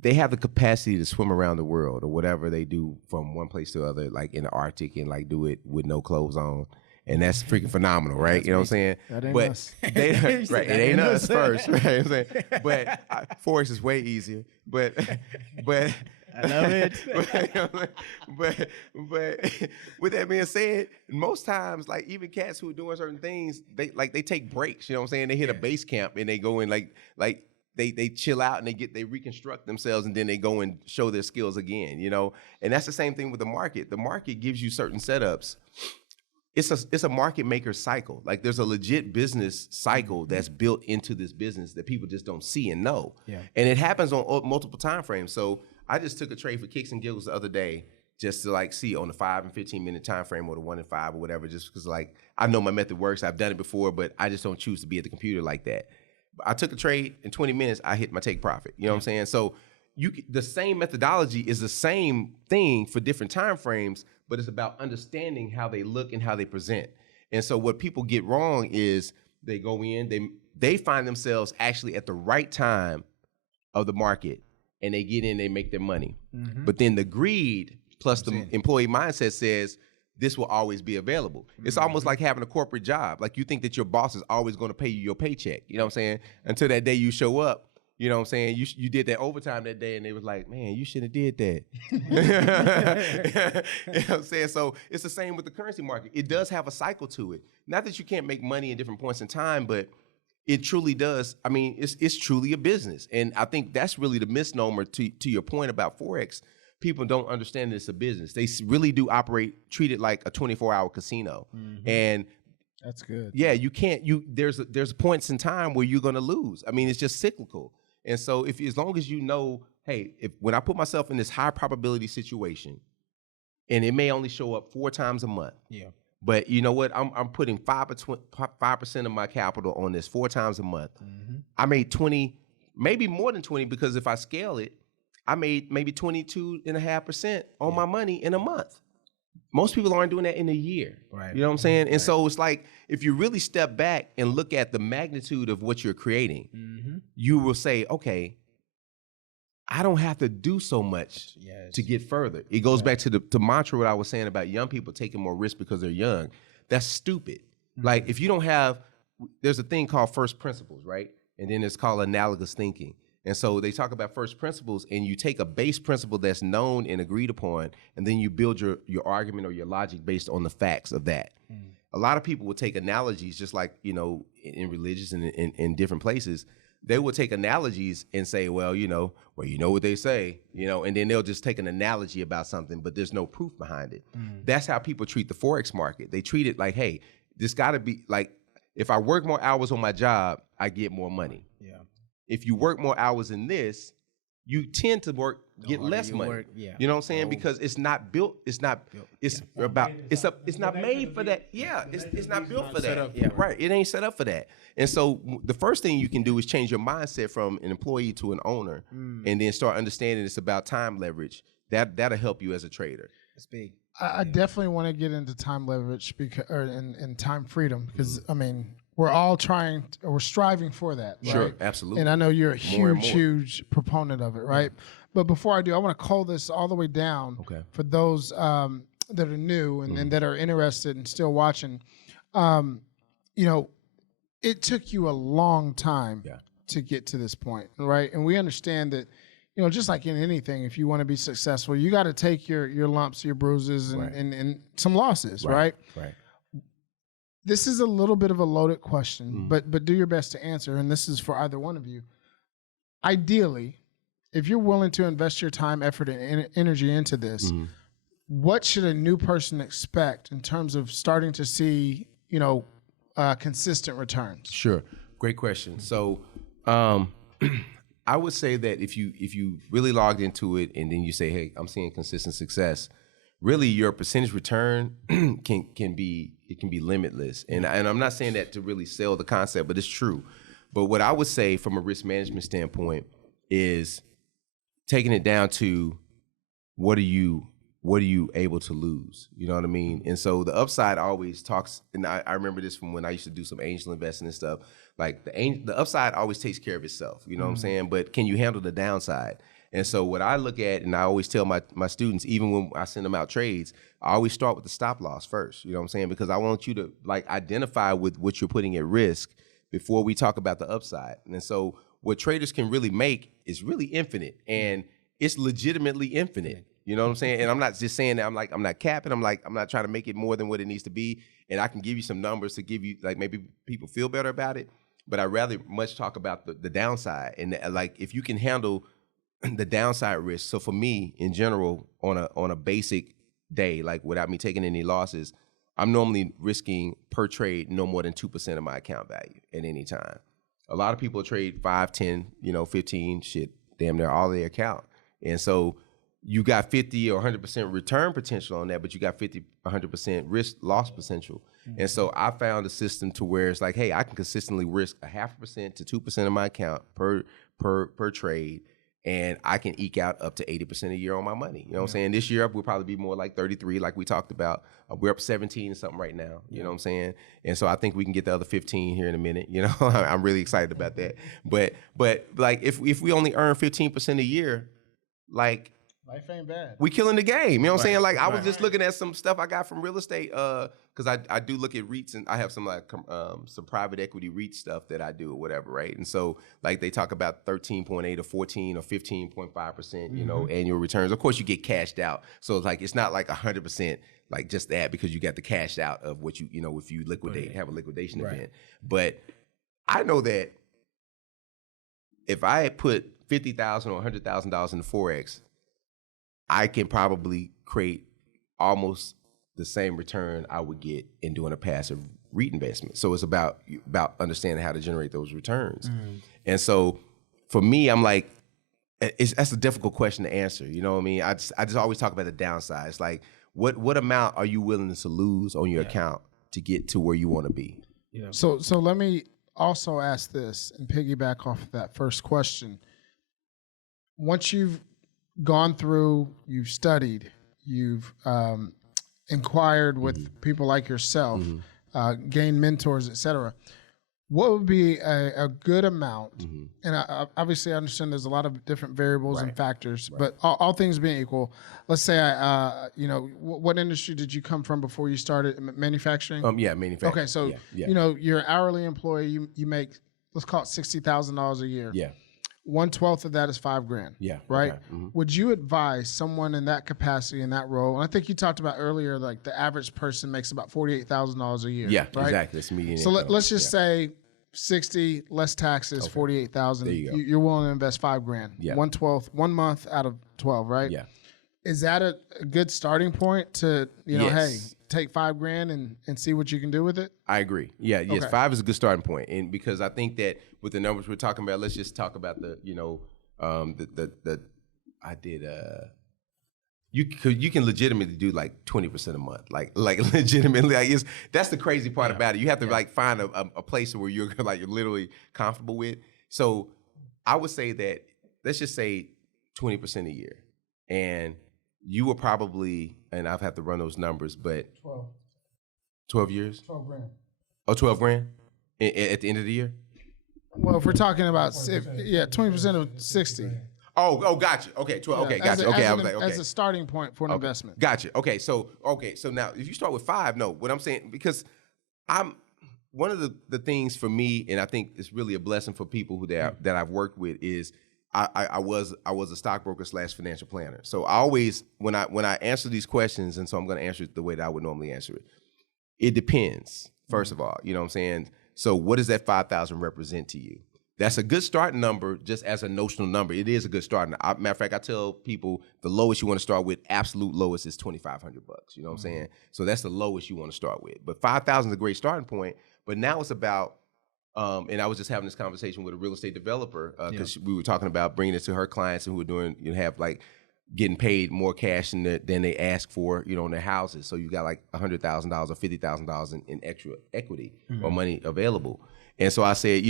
They have the capacity to swim around the world or whatever they do from one place to the other, like in the Arctic, and like do it with no clothes on. And that's freaking phenomenal, right? You know what I'm saying? That ain't us. Right, it ain't us first, right? You know what I'm saying? But Forex is way easier. But I love it. but with that being said, most times, like even cats who are doing certain things, they take breaks. You know what I'm saying? They hit a base camp and they go in like they chill out and they reconstruct themselves, and then they go and show their skills again, you know? And that's the same thing with the market. The market gives you certain setups. It's a market maker cycle. Like there's a legit business cycle that's built into this business that people just don't see and know. Yeah. And it happens on multiple time frames. So I just took a trade for kicks and giggles the other day just to like see on the 5 and 15 minute time frame or the 1 and 5 or whatever, just because like I know my method works. I've done it before, but I just don't choose to be at the computer like that. I took a trade in 20 minutes. I hit my take profit. You know what I'm saying? So the same methodology is the same thing for different time frames, but it's about understanding how they look and how they present. And so what people get wrong is they go in, they find themselves actually at the right time of the market, and they get in, they make their money. But then the greed plus the employee mindset says this will always be available. It's almost like having a corporate job. Like you think that your boss is always going to pay you your paycheck. You know what I'm saying? Until that day you show up. You know what I'm saying? You did that overtime that day, and they was like, man, you shouldn't have did that. You know what I'm saying? So it's the same with the currency market. It does have a cycle to it. Not that you can't make money in different points in time, but it truly does. I mean, it's truly a business. And I think that's really the misnomer to your point about Forex. People don't understand that it's a business. They really do treat it like a 24-hour casino. And That's good. yeah, you can't. There's points in time where you're going to lose. I mean, it's just cyclical. And so as long as you know, hey, when I put myself in this high probability situation, and it may only show up 4 times a month. Yeah. But you know what? I'm putting 5% of my capital on this 4 times a month. I made 20, maybe more than 20, because if I scale it, I made maybe 22.5% on my money in a month. Most people aren't doing that in a year. Right. You know what I'm saying? And so it's like, if you really step back and look at the magnitude of what you're creating, you will say, okay, I don't have to do so much to get further. It goes back to the mantra what I was saying about young people taking more risk because they're young. That's stupid. Like if you don't have, there's a thing called first principles, right? And then it's called analogous thinking. And so they talk about first principles, and you take a base principle that's known and agreed upon, and then you build your argument or your logic based on the facts of that. A lot of people will take analogies, just like, you know, in religious and in different places. They will take analogies and say, well, you know what they say, you know, and then they'll just take an analogy about something, but there's no proof behind it. That's how people treat the Forex market. They treat it like, hey, this got to be like, if I work more hours on my job, I get more money. Yeah. If you work more hours in this, you tend to get less money. You know what I'm saying? Because it's not built. It's not made for that. Yeah, it's not built for that. Right. It ain't set up for that. And so the first thing you can do is change your mindset from an employee to an owner, and then start understanding it's about time leverage. That'll help you as a trader. That's big. I definitely want to get into time leverage and time freedom, because I mean, we're all we're striving for that. Right? Sure, absolutely. And I know you're a huge proponent of it, right? But before I do, I want to call this all the way down for those that are new and that are interested and still watching. You know, it took you a long time to get to this point, right? And we understand that, you know, just like in anything, if you want to be successful, you got to take your lumps, your bruises, and some losses, right? Right. This is a little bit of a loaded question, but do your best to answer. And this is for either one of you. Ideally, if you're willing to invest your time, effort, and energy into this, what should a new person expect in terms of starting to see, you know, consistent returns? Sure. Great question. So I would say that if you really logged into it and then you say, hey, I'm seeing consistent success, really your percentage return can be limitless. And I'm not saying that to really sell the concept, but it's true. But what I would say from a risk management standpoint is taking it down to what are you able to lose? You know what I mean? And so the upside always talks, and I remember this from when I used to do some angel investing and stuff. Like the upside always takes care of itself. You know what I'm saying? But can you handle the downside? And so what I look at, and I always tell my students, even when I send them out trades, I always start with the stop loss first. You know what I'm saying? Because I want you to like identify with what you're putting at risk before we talk about the upside. And so what traders can really make is really infinite, and it's legitimately infinite. You know what I'm saying? And I'm not just saying that I'm not capping. I'm not trying to make it more than what it needs to be. And I can give you some numbers to give you, like, maybe people feel better about it. but I rather much talk about the downside. And like, if you can handle the downside risk. So for me, in general, on a basic day, like without me taking any losses, I'm normally risking per trade no more than 2% of my account value at any time. A lot of people trade 5, 10, 15, shit, damn near all their account. And so you got 50 or 100% return potential on that, but you got 100% risk loss potential. Mm-hmm. And so I found a system to where it's like, hey, I can consistently risk 0.5% to 2% of my account per trade. And I can eke out up to 80% a year on my money. You know what I'm saying? This year we'll probably be more like 33, like we talked about. We're up 17 and something right now. You know what I'm saying? And so I think we can get the other 15 here in a minute. I'm really excited about that. But like if we only earn 15% a year, like life ain't bad. We killing the game. You know what I'm saying? Like I was just looking at some stuff I got from real estate, because I do look at REITs, and I have some like some private equity REIT stuff that I do or whatever, right? And so like they talk about 13.8 or 14 or 15.5%, annual returns. Of course, you get cashed out, so it's like it's not like 100% like just that, because you got the cash out of what if you liquidate, have a liquidation event. But I know that if I had put $50,000 or $100,000 in Forex, I can probably create almost the same return I would get in doing a passive REIT investment. So it's about understanding how to generate those returns. And so for me, I'm like, that's a difficult question to answer. You know what I mean? I just always talk about the downside. It's like, what amount are you willing to lose on your account to get to where you want to be? Yeah. So let me also ask this and piggyback off of that first question. Once you've gone through, you've studied, you've inquired with people like yourself, gained mentors, etc. What would be a good amount? And I obviously I understand there's a lot of different variables and factors, but all things being equal, let's say what industry did you come from before you started manufacturing? Manufacturing. Okay, so you're an hourly employee. You make, let's call it $60,000 a year. Yeah. 1/12 of that is $5,000. Yeah. Right. Okay. Would you advise someone in that capacity, in that role? And I think you talked about earlier, like the average person makes about $48,000 a year. Yeah, right? exactly. It's median. So let's just say 60 less taxes, 48,000. You're willing to invest $5,000. Yeah. 1/12, 1 month out of 12, right? Yeah. Is that a good starting point to Yes. hey, take $5,000 and see what you can do with it? I agree. Yeah, yes, Okay. 5 is a good starting point, and because I think that with the numbers we're talking about, let's just talk about you can legitimately do like 20% a month, like legitimately. Like that's the crazy part about it. You have to like find a place where you're like you're literally comfortable with. So I would say that let's just say 20% a year, and you will probably, and I've had to run those numbers, but 12 years, $12,000. Oh, $12,000 at the end of the year. Well, if we're talking about 20% of 60. Oh, gotcha. Okay, 12. Okay, gotcha. Okay, I was like, okay. As a starting point for an investment. Gotcha. Okay, so now if you start with 5, no, what I'm saying, because I'm one of the things for me, and I think it's really a blessing for people that I've worked with, is I was a stockbroker / financial planner. So I always when I answer these questions, and so I'm going to answer it the way that I would normally answer it. It depends. First of all, you know what I'm saying? So what does that 5,000 represent to you? That's a good starting number, just as a notional number. It is a good starting. Matter of fact, I tell people the lowest you want to start with, absolute lowest, is $2,500. You know what I'm saying? So that's the lowest you want to start with. But 5,000 is a great starting point. But now it's about, and I was just having this conversation with a real estate developer because we were talking about bringing it to her clients who were doing, have like getting paid more cash than they ask for, in their houses. So you got like $100,000 or $50,000 in extra equity or money available. And so I said,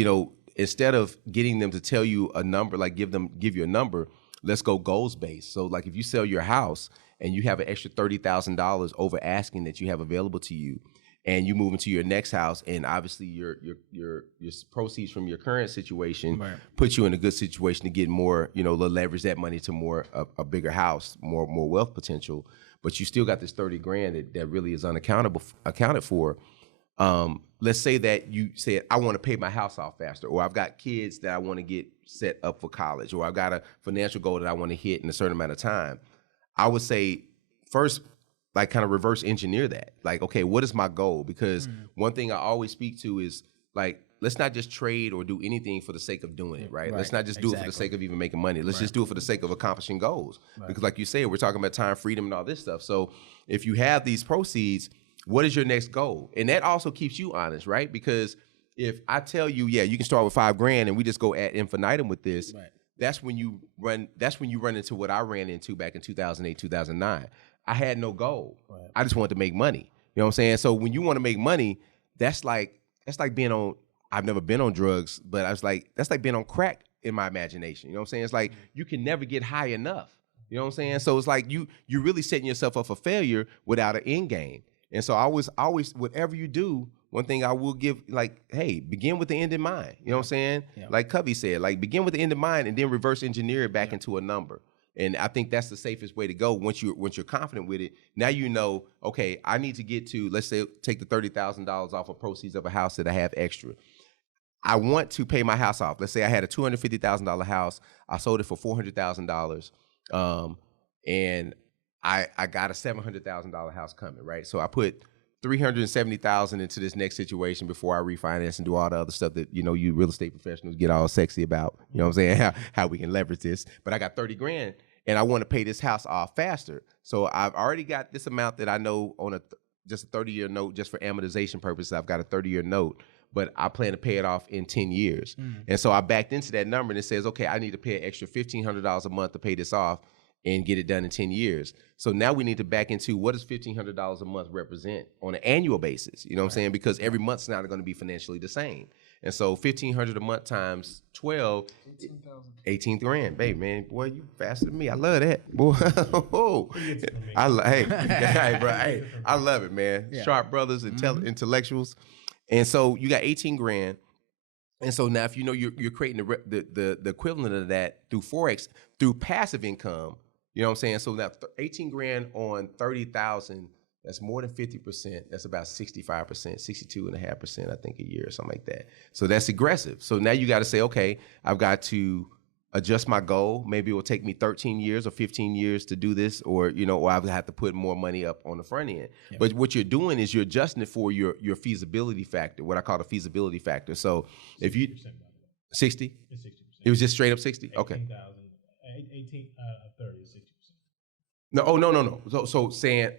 instead of getting them to tell you a number, like give you a number, let's go goals based. So like if you sell your house and you have an extra $30,000 over asking that you have available to you, and you move into your next house, and obviously your proceeds from your current situation puts you in a good situation to get more, leverage that money to more a bigger house, more wealth potential. But you still got this $30,000 that really is accounted for. Let's say that you said, I want to pay my house off faster, or I've got kids that I want to get set up for college, or I've got a financial goal that I want to hit in a certain amount of time. I would say first, like kind of reverse engineer that. Like, okay, what is my goal? Because one thing I always speak to is like, let's not just trade or do anything for the sake of doing it, right? Let's Right, not just do it for the exactly. sake of even making money. Let's just do it for the sake of accomplishing goals. Because like you said, we're talking about time, freedom, and all this stuff. So if you have these proceeds, what is your next goal? And that also keeps you honest, right? Because if I tell you, yeah, you can start with $5,000 and we just go ad infinitum with this, Right. that's when you run into what I ran into back in 2008, 2009. I had no goal. Right. I just wanted to make money. You know what I'm saying? So when you want to make money, that's like being on, I've never been on drugs, but I was like, that's like being on crack in my imagination. You know what I'm saying? It's like you can never get high enough. You know what I'm saying? So it's like you're really setting yourself up for failure without an end game. And so I always, whatever you do, one thing I will give, like, hey, begin with the end in mind. You know what I'm saying? Yeah. Like Covey said, like begin with the end in mind and then reverse engineer it back into a number. And I think that's the safest way to go once you're confident with it. Now you know, okay, I need to get to, let's say, take the $30,000 off of proceeds of a house that I have extra. I want to pay my house off. Let's say I had a $250,000 house. I sold it for $400,000. And I got a $700,000 house coming, right? So I put $370,000 into this next situation before I refinance and do all the other stuff that, you know, you real estate professionals get all sexy about, you know what I'm saying? How we can leverage this. But I got $30,000 and I want to pay this house off faster. So I've already got this amount that I know on just a 30-year note, just for amortization purposes. I've got a 30-year note, but I plan to pay it off in 10 years. And so I backed into that number and it says, okay, I need to pay an extra $1,500 a month to pay this off and get it done in 10 years. So now we need to back into what does $1,500 a month represent on an annual basis? You know what I'm saying? Because every month's not going to be financially the same. And so $1,500 a month times 12, 18,000, babe, man, boy, you faster than me. I love that, boy. Hey, bro, hey, I love it, man. Yeah. Sharp brothers, intellectuals. And so you got 18,000. And so now if you know you're creating the equivalent of that through Forex, through passive income, you know what I'm saying? So now 18,000 on 30,000, that's more than 50%. That's about 65%, 62.5%, I think, a year or something like that. So that's aggressive. So now you got to say, okay, I've got to adjust my goal. Maybe it will take me 13 years or 15 years to do this, or, you know, or I have to put more money up on the front end. Yep. But what you're doing is you're adjusting it for your feasibility factor, what I call the feasibility factor. So if you 60, It's 60%. it was just straight up 60. 18, Okay. 18 out of 30 is 60%. No. So saying,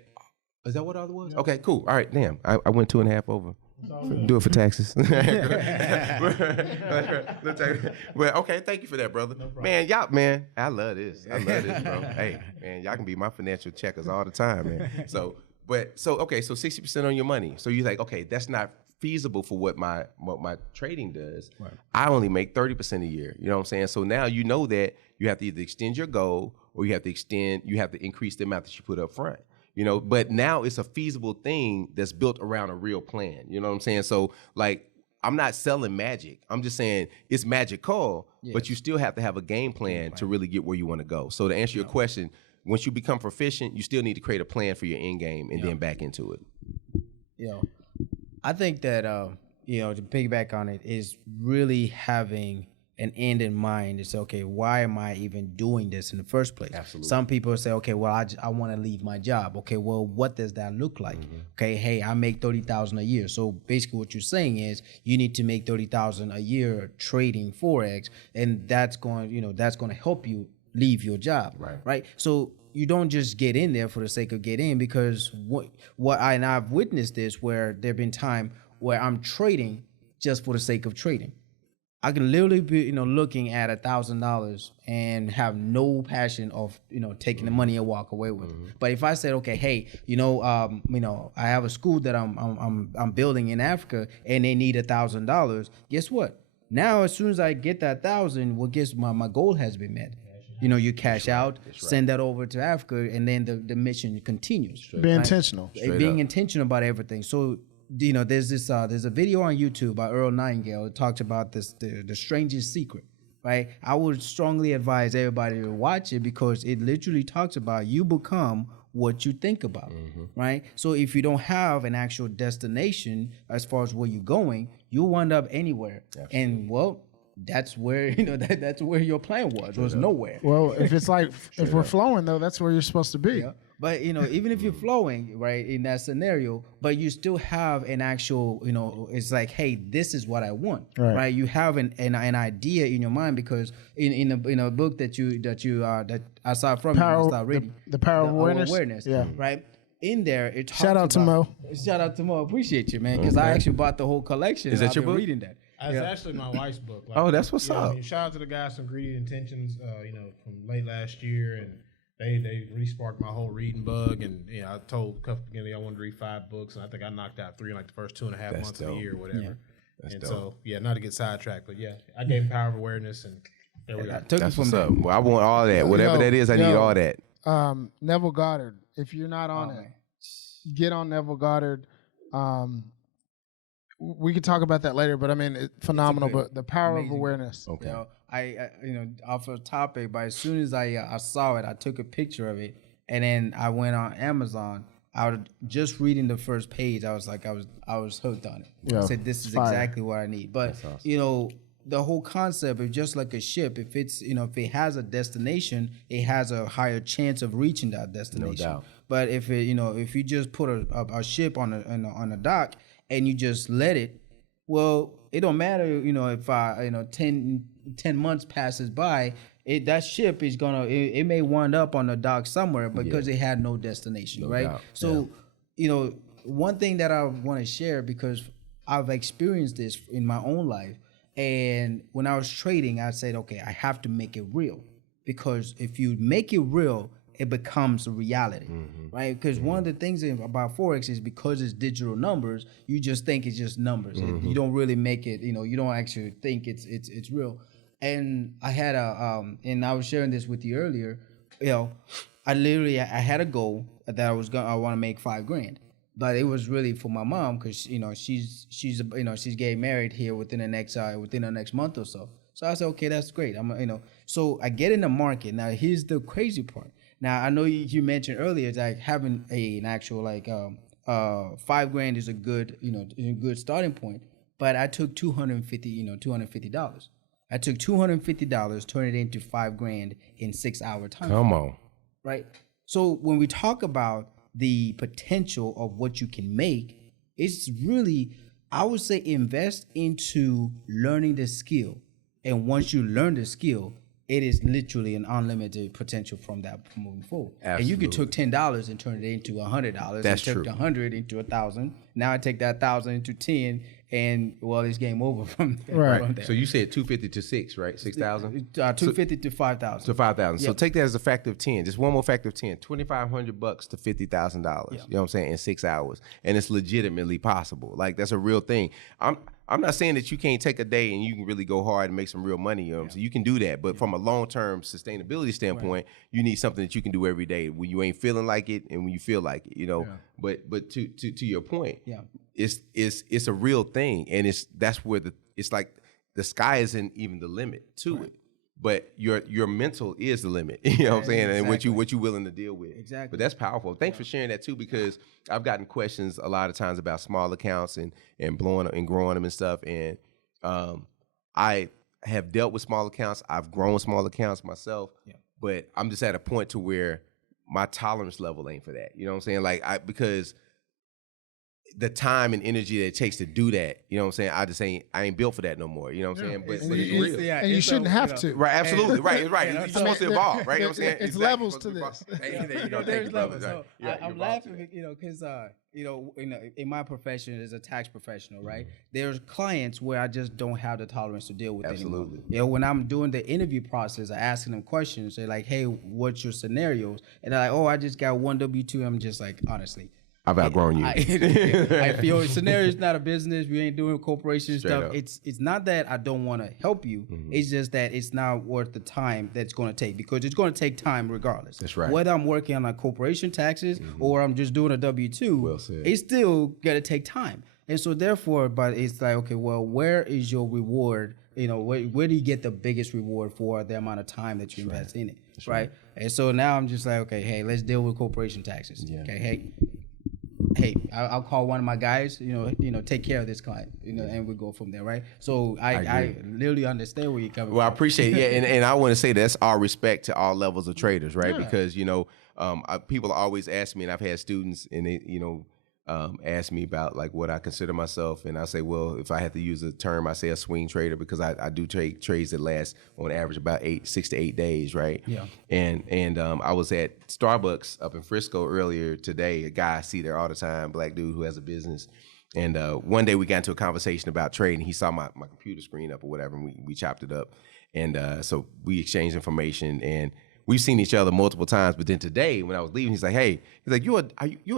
is that what other was? Yep. Okay, cool. All right, damn. I went 2.5 over. It's all good. Do it for taxes. Well, okay, thank you for that, brother. No problem. Man, y'all, man, I love this. I love this, bro. Hey, man, y'all can be my financial checkers all the time, man. So 60% on your money. So you're like, okay, that's not feasible for what my trading does. Right. I only make 30% a year. You know what I'm saying? So now you know that you have to either extend your goal or you have to increase the amount that you put up front. You know, but now it's a feasible thing that's built around a real plan. You know what I'm saying? So like, I'm not selling magic. I'm just saying it's magical, but you still have to have a game plan to really get where you want to go. So to answer your question, once you become proficient, you still need to create a plan for your end game and then back into it. I think that, to piggyback on it, is really having an end in mind. It's okay, why am I even doing this in the first place? Absolutely. Some people say, okay, well, I want to leave my job. Okay, well, what does that look like? Okay, hey, I make $30,000 a year. So basically what you're saying is you need to make $30,000 a year trading Forex, and that's going to help you leave your job. Right? So you don't just get in there for the sake of getting in, because I've witnessed this where there've been time where I'm trading just for the sake of trading. I can literally be, looking at $1,000 and have no passion of, taking the money and walk away with it. But if I said, okay, hey, I have a school that I'm building in Africa and they need $1,000. Guess what? Now, as soon as I get that 1,000, well, guess my goal has been met. You cash out, send that over to Africa, and then the mission continues. Be intentional. Being intentional about everything. So, there's a video on YouTube by Earl Nightingale that talks about this, the strangest secret, right? I would strongly advise everybody to watch it, because it literally talks about you become what you think about, right? So if you don't have an actual destination as far as where you're going, you'll wind up anywhere. Absolutely. And well, that's where that's where your plan was nowhere. Well, if it's like if we're flowing though, that's where you're supposed to be. But even if you're flowing right in that scenario, but you still have an actual, it's like, hey, this is what I want, right? You have an idea in your mind, because in a book that I saw from you, I started reading the power of awareness. Yeah, right. In there, it talks Shout out to Mo. Shout out to Mo. Appreciate you, man, because I actually bought the whole collection. Is that your book? Reading that. It's actually my wife's book. Oh, that's what's I up. mean, shout out to the guys from Greedy Intentions, from late last year, and they re-sparked my whole reading bug. And I told Cuff beginning I wanted to read 5 books, and I think I knocked out 3 in like the first 2.5 months of the year, or whatever. Yeah. And so, not to get sidetracked, but I gave Power of Awareness, and there we go. That's what's up. Well, I want all that. Whatever that is, I need all that. Neville Goddard. If you're not on it, get on Neville Goddard. We could talk about that later, but I mean, it's phenomenal. But the power of awareness. Okay. I off of topic, but as soon as I saw it, I took a picture of it, and then I went on Amazon. I was just reading the first page. I was like, I was hooked on it. Yeah. I said, this is exactly what I need. But awesome. the whole concept is just like a ship. If it's if it has a destination, it has a higher chance of reaching that destination. No doubt. But if it if you just put a ship on a dock and you just let it, well, it don't matter if 10 months passes by, that ship is gonna it may wind up on the dock somewhere because it had no destination, right? doubt. So one thing that I want to share, because I've experienced this in my own life, and when I was trading, I said, okay, I have to make it real, because if you make it real, it becomes a reality, right? Because one of the things about Forex is, because it's digital numbers, you just think it's just numbers. You don't really make it, you don't actually think it's real. And I had and I was sharing this with you earlier, I had a goal that I want to make $5,000. But it was really for my mom, because she's getting married here within the next month or so. So I said, okay, that's great. So I get in the market. Now here's the crazy part. Now I know you mentioned earlier that having an actual $5,000 is a good starting point. But I took $250. I took $250, turned it into $5,000 in 6-hour time. Come on. Right. So when we talk about the potential of what you can make, it's really, I would say, invest into learning the skill. And once you learn the skill, it is literally an unlimited potential from moving forward. Absolutely. And you could took $10 and turn it into $100. That's and took true. $100 into $1,000. Now I take that $1,000 into 10, and it's game over from there. Right. From there. So you said 250 to 6, right? 6,000 250 to 5,000. to 5,000. So Yep. take that as a factor of 10. Just one more factor of 10. $2,500 to $50,000. You know what I'm saying? In 6 hours, and it's legitimately possible. Like, that's a real thing. I'm not saying that you can't take a day and you can really go hard and make some real money. You know what I'm saying? You can do that, but from a long-term sustainability standpoint, you need something that you can do every day when you ain't feeling like it and when you feel like it. But to your point, it's a real thing, and that's where it's like the sky isn't even the limit to it. But your mental is the limit, you know what I'm saying, and what you willing to deal with. Exactly. But that's powerful. Thanks for sharing that too, because I've gotten questions a lot of times about small accounts and blowing and growing them and stuff. And I have dealt with small accounts. I've grown small accounts myself, but I'm just at a point to where my tolerance level ain't for that. You know what I'm saying? Like because the time and energy that it takes to do that, you know what I'm saying? I ain't built for that no more. You know what I'm saying? But it's real. And you shouldn't have to. Right, absolutely. Right. You're supposed to evolve, right? You know what I'm saying? It's levels to this. Hey, there you go. Thank There's you, brother. levels. So Right. I'm laughing, because in my profession as a tax professional, right? There's clients where I just don't have the tolerance to deal with anymore. Absolutely. When I'm doing the interview process, I asking them questions. They're like, "Hey, what's your scenarios?" And they're like, "Oh, I just got one W-2." I'm just like, honestly, I've outgrown you. I feel scenario is not a business. We ain't doing corporation Straight stuff. up. It's not that I don't want to help you. It's just that it's not worth the time that's going to take, because it's going to take time regardless. That's right. Whether I'm working on a corporation taxes or I'm just doing a W-2, Well said. it's still going to take time. And so therefore, but it's like, okay, well, where is your reward? Where do you get the biggest reward for the amount of time that you invest in it, right? And so now I'm just like, okay, hey, let's deal with corporation taxes. Yeah. Okay, hey, hey, I'll call one of my guys, take care of this client, and we go from there, right? So I literally understand where you're coming from. Well, I appreciate it. Yeah, and I want to say that's all respect to all levels of traders, right? Yeah. Because people always ask me, and I've had students, and they ask me about like what I consider myself, and I say, well, if I have to use a term, I say a swing trader because I do take trades that last on average about 6 to 8 days, right? Yeah. And I was at Starbucks up in Frisco earlier today. A guy I see there all the time, black dude who has a business. And one day we got into a conversation about trading. He saw my computer screen up or whatever, and we chopped it up. And so we exchanged information, and we've seen each other multiple times. But then today, when I was leaving, he's like, "Hey," he's like, "You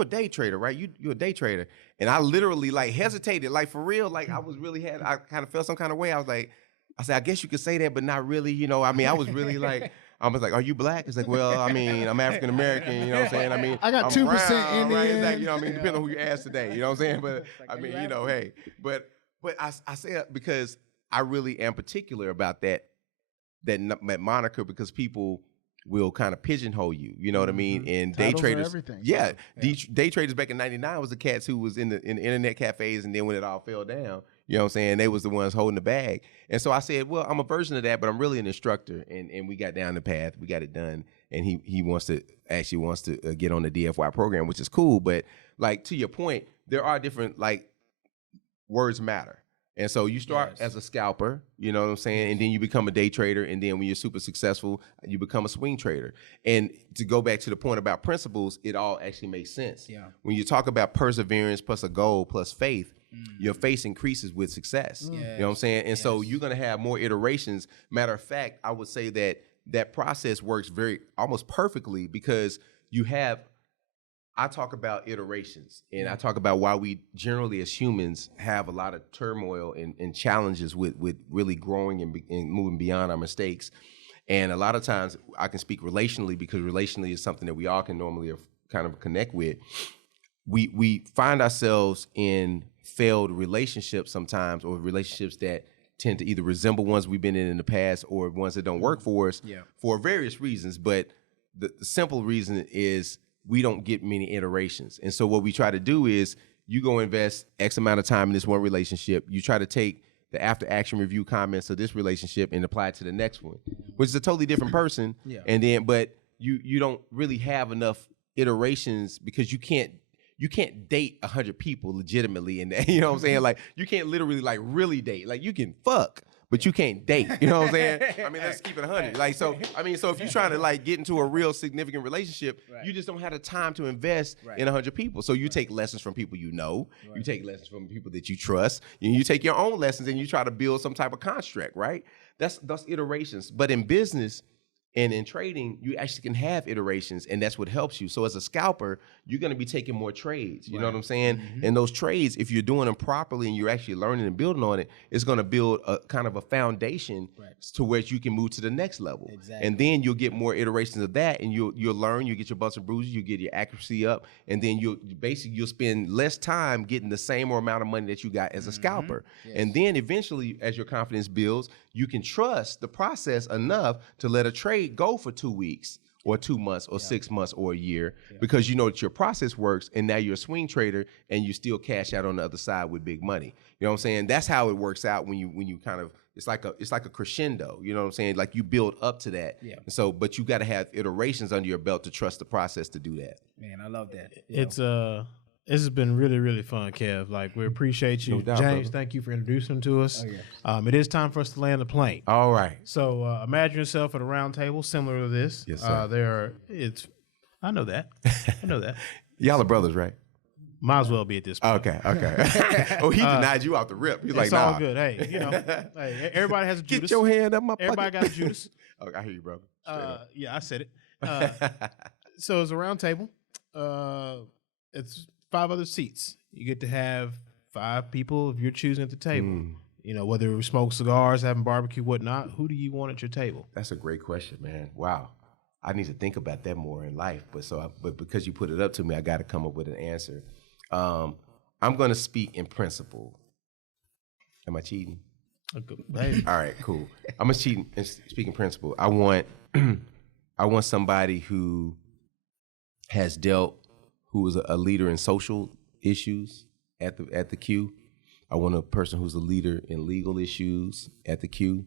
a day trader, right? You a day trader?" And I literally like hesitated, like for real, like I kind of felt some kind of way. I said, "I guess you could say that, but not really." I was really like. I was like, "Are you black?" It's like, "Well, I'm African American." You know what I'm saying? I got I'm 2% brown, right? Indian. Exactly. Depending on who you ask today. You know what I'm saying? But hey, but I say it because I really am particular about that moniker, because people will kind of pigeonhole you. You know what I mean? And day Titles are traders, everything. yeah. Day traders back in '99 was the cats who was in the internet cafes, and then when it all fell down, you know what I'm saying, they was the ones holding the bag. And so I said, well, I'm a version of that, but I'm really an instructor. And we got down the path, we got it done. And he wants to get on the DFY program, which is cool. But like to your point, there are different words matter. And so you start as a scalper, you know what I'm saying? And then you become a day trader. And then when you're super successful, you become a swing trader. And to go back to the point about principles, it all actually makes sense. Yeah. When you talk about perseverance plus a goal plus faith, your faith increases with success. Yes. You know what I'm saying? And so you're going to have more iterations. Matter of fact, I would say that process works almost perfectly, because I talk about iterations, and I talk about why we generally as humans have a lot of turmoil and challenges with really growing and moving beyond our mistakes. And a lot of times I can speak relationally, because relationally is something that we all can normally kind of connect with. We find ourselves in failed relationships sometimes, or relationships that tend to either resemble ones we've been in the past, or ones that don't work for us for various reasons. But the simple reason is we don't get many iterations. And so what we try to do is you go invest X amount of time in this one relationship. You try to take the after action review comments of this relationship and apply it to the next one, which is a totally different person. Yeah. And then, but you don't really have enough iterations, because you can't date 100 people legitimately. And you know what I'm saying? Like you can't literally really date. Like you can fuck, but you can't date. You know what I'm saying? I mean, let's keep it 100. So if you're trying to get into a real significant relationship, you just don't have the time to invest in 100 people. So you take lessons from people you know, you take lessons from people that you trust, you take your own lessons, and you try to build some type of construct, right? That's iterations. But in business and in trading, you actually can have iterations, and that's what helps you. So as a scalper, you're going to be taking more trades. You know what I'm saying? Mm-hmm. And those trades, if you're doing them properly and you're actually learning and building on it, it's going to build a kind of a foundation to where you can move to the next level. Exactly. And then you'll get more iterations of that, and you'll learn. You get your bumps and bruises. You get your accuracy up, and then you'll spend less time getting the same amount of money that you got as a scalper. Yes. And then eventually, as your confidence builds, you can trust the process enough to let a trade go for 2 weeks or 2 months or 6 months or a year, because you know that your process works, and now you're a swing trader and you still cash out on the other side with big money. You know what I'm saying? That's how it works out when you kind of, it's like a crescendo. You know what I'm saying? Like you build up to that. Yeah. And so, but you got to have iterations under your belt to trust the process to do that. Man, I love that. This has been really, really fun, Kev. We appreciate you. No doubt, James, brother. thank you for introducing to us. Oh, yeah. It is time for us to land the plane. All right. So imagine yourself at a round table similar to this. Yes, sir. I know that. Y'all are brothers, right? Might as well be at this point. Okay. Oh, he denied you off the rip. He's it's like, nah. all good. Hey, everybody has a Judas. Get your hand up my pocket. Everybody got a Judas. Okay, I hear you, brother. Yeah, I said it. So it's a round table. It's 5 other seats. You get to have 5 people of your choosing at the table. You know, whether we smoke cigars, having barbecue, whatnot. Who do you want at your table? That's a great question, man. Wow. I need to think about that more in life. But because you put it up to me, I got to come up with an answer. I'm going to speak in principle. Am I cheating? Hey. All right, cool. I'm going to cheat and speak in principle. I want somebody who is a leader in social issues at the Q. I want a person who's a leader in legal issues at the Q.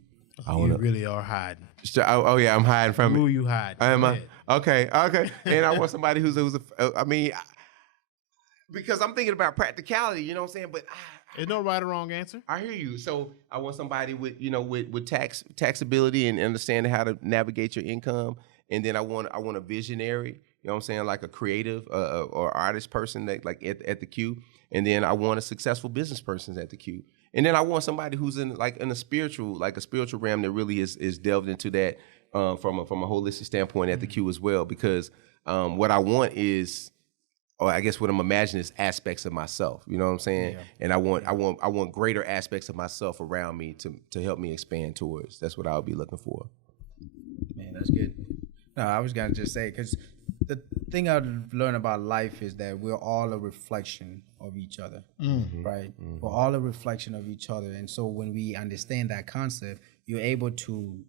You really are hiding. Oh yeah, I'm hiding from Who it. you hiding? Am Go I? ahead. Okay. And I want somebody who's I mean, because I'm thinking about practicality, you know what I'm saying? But There's no right or wrong answer. I hear you. So I want somebody with, with taxability and understanding how to navigate your income. And then I want a visionary, you know what I'm saying, like a creative or artist person that like at the Q. And then I want a successful business person at the Q. And then I want somebody who's in a spiritual realm that really is delved into that from a holistic standpoint at the Q as well. Because what I want is, or I guess what I'm imagining is aspects of myself. You know what I'm saying? Yeah. And I want greater aspects of myself around me to help me expand towards. That's what I'll be looking for. Man, that's good. No, I was gonna just say, because the thing I've learned about life is that we're all a reflection of each other, right? Mm-hmm. We're all a reflection of each other, and so when we understand that concept, you're able to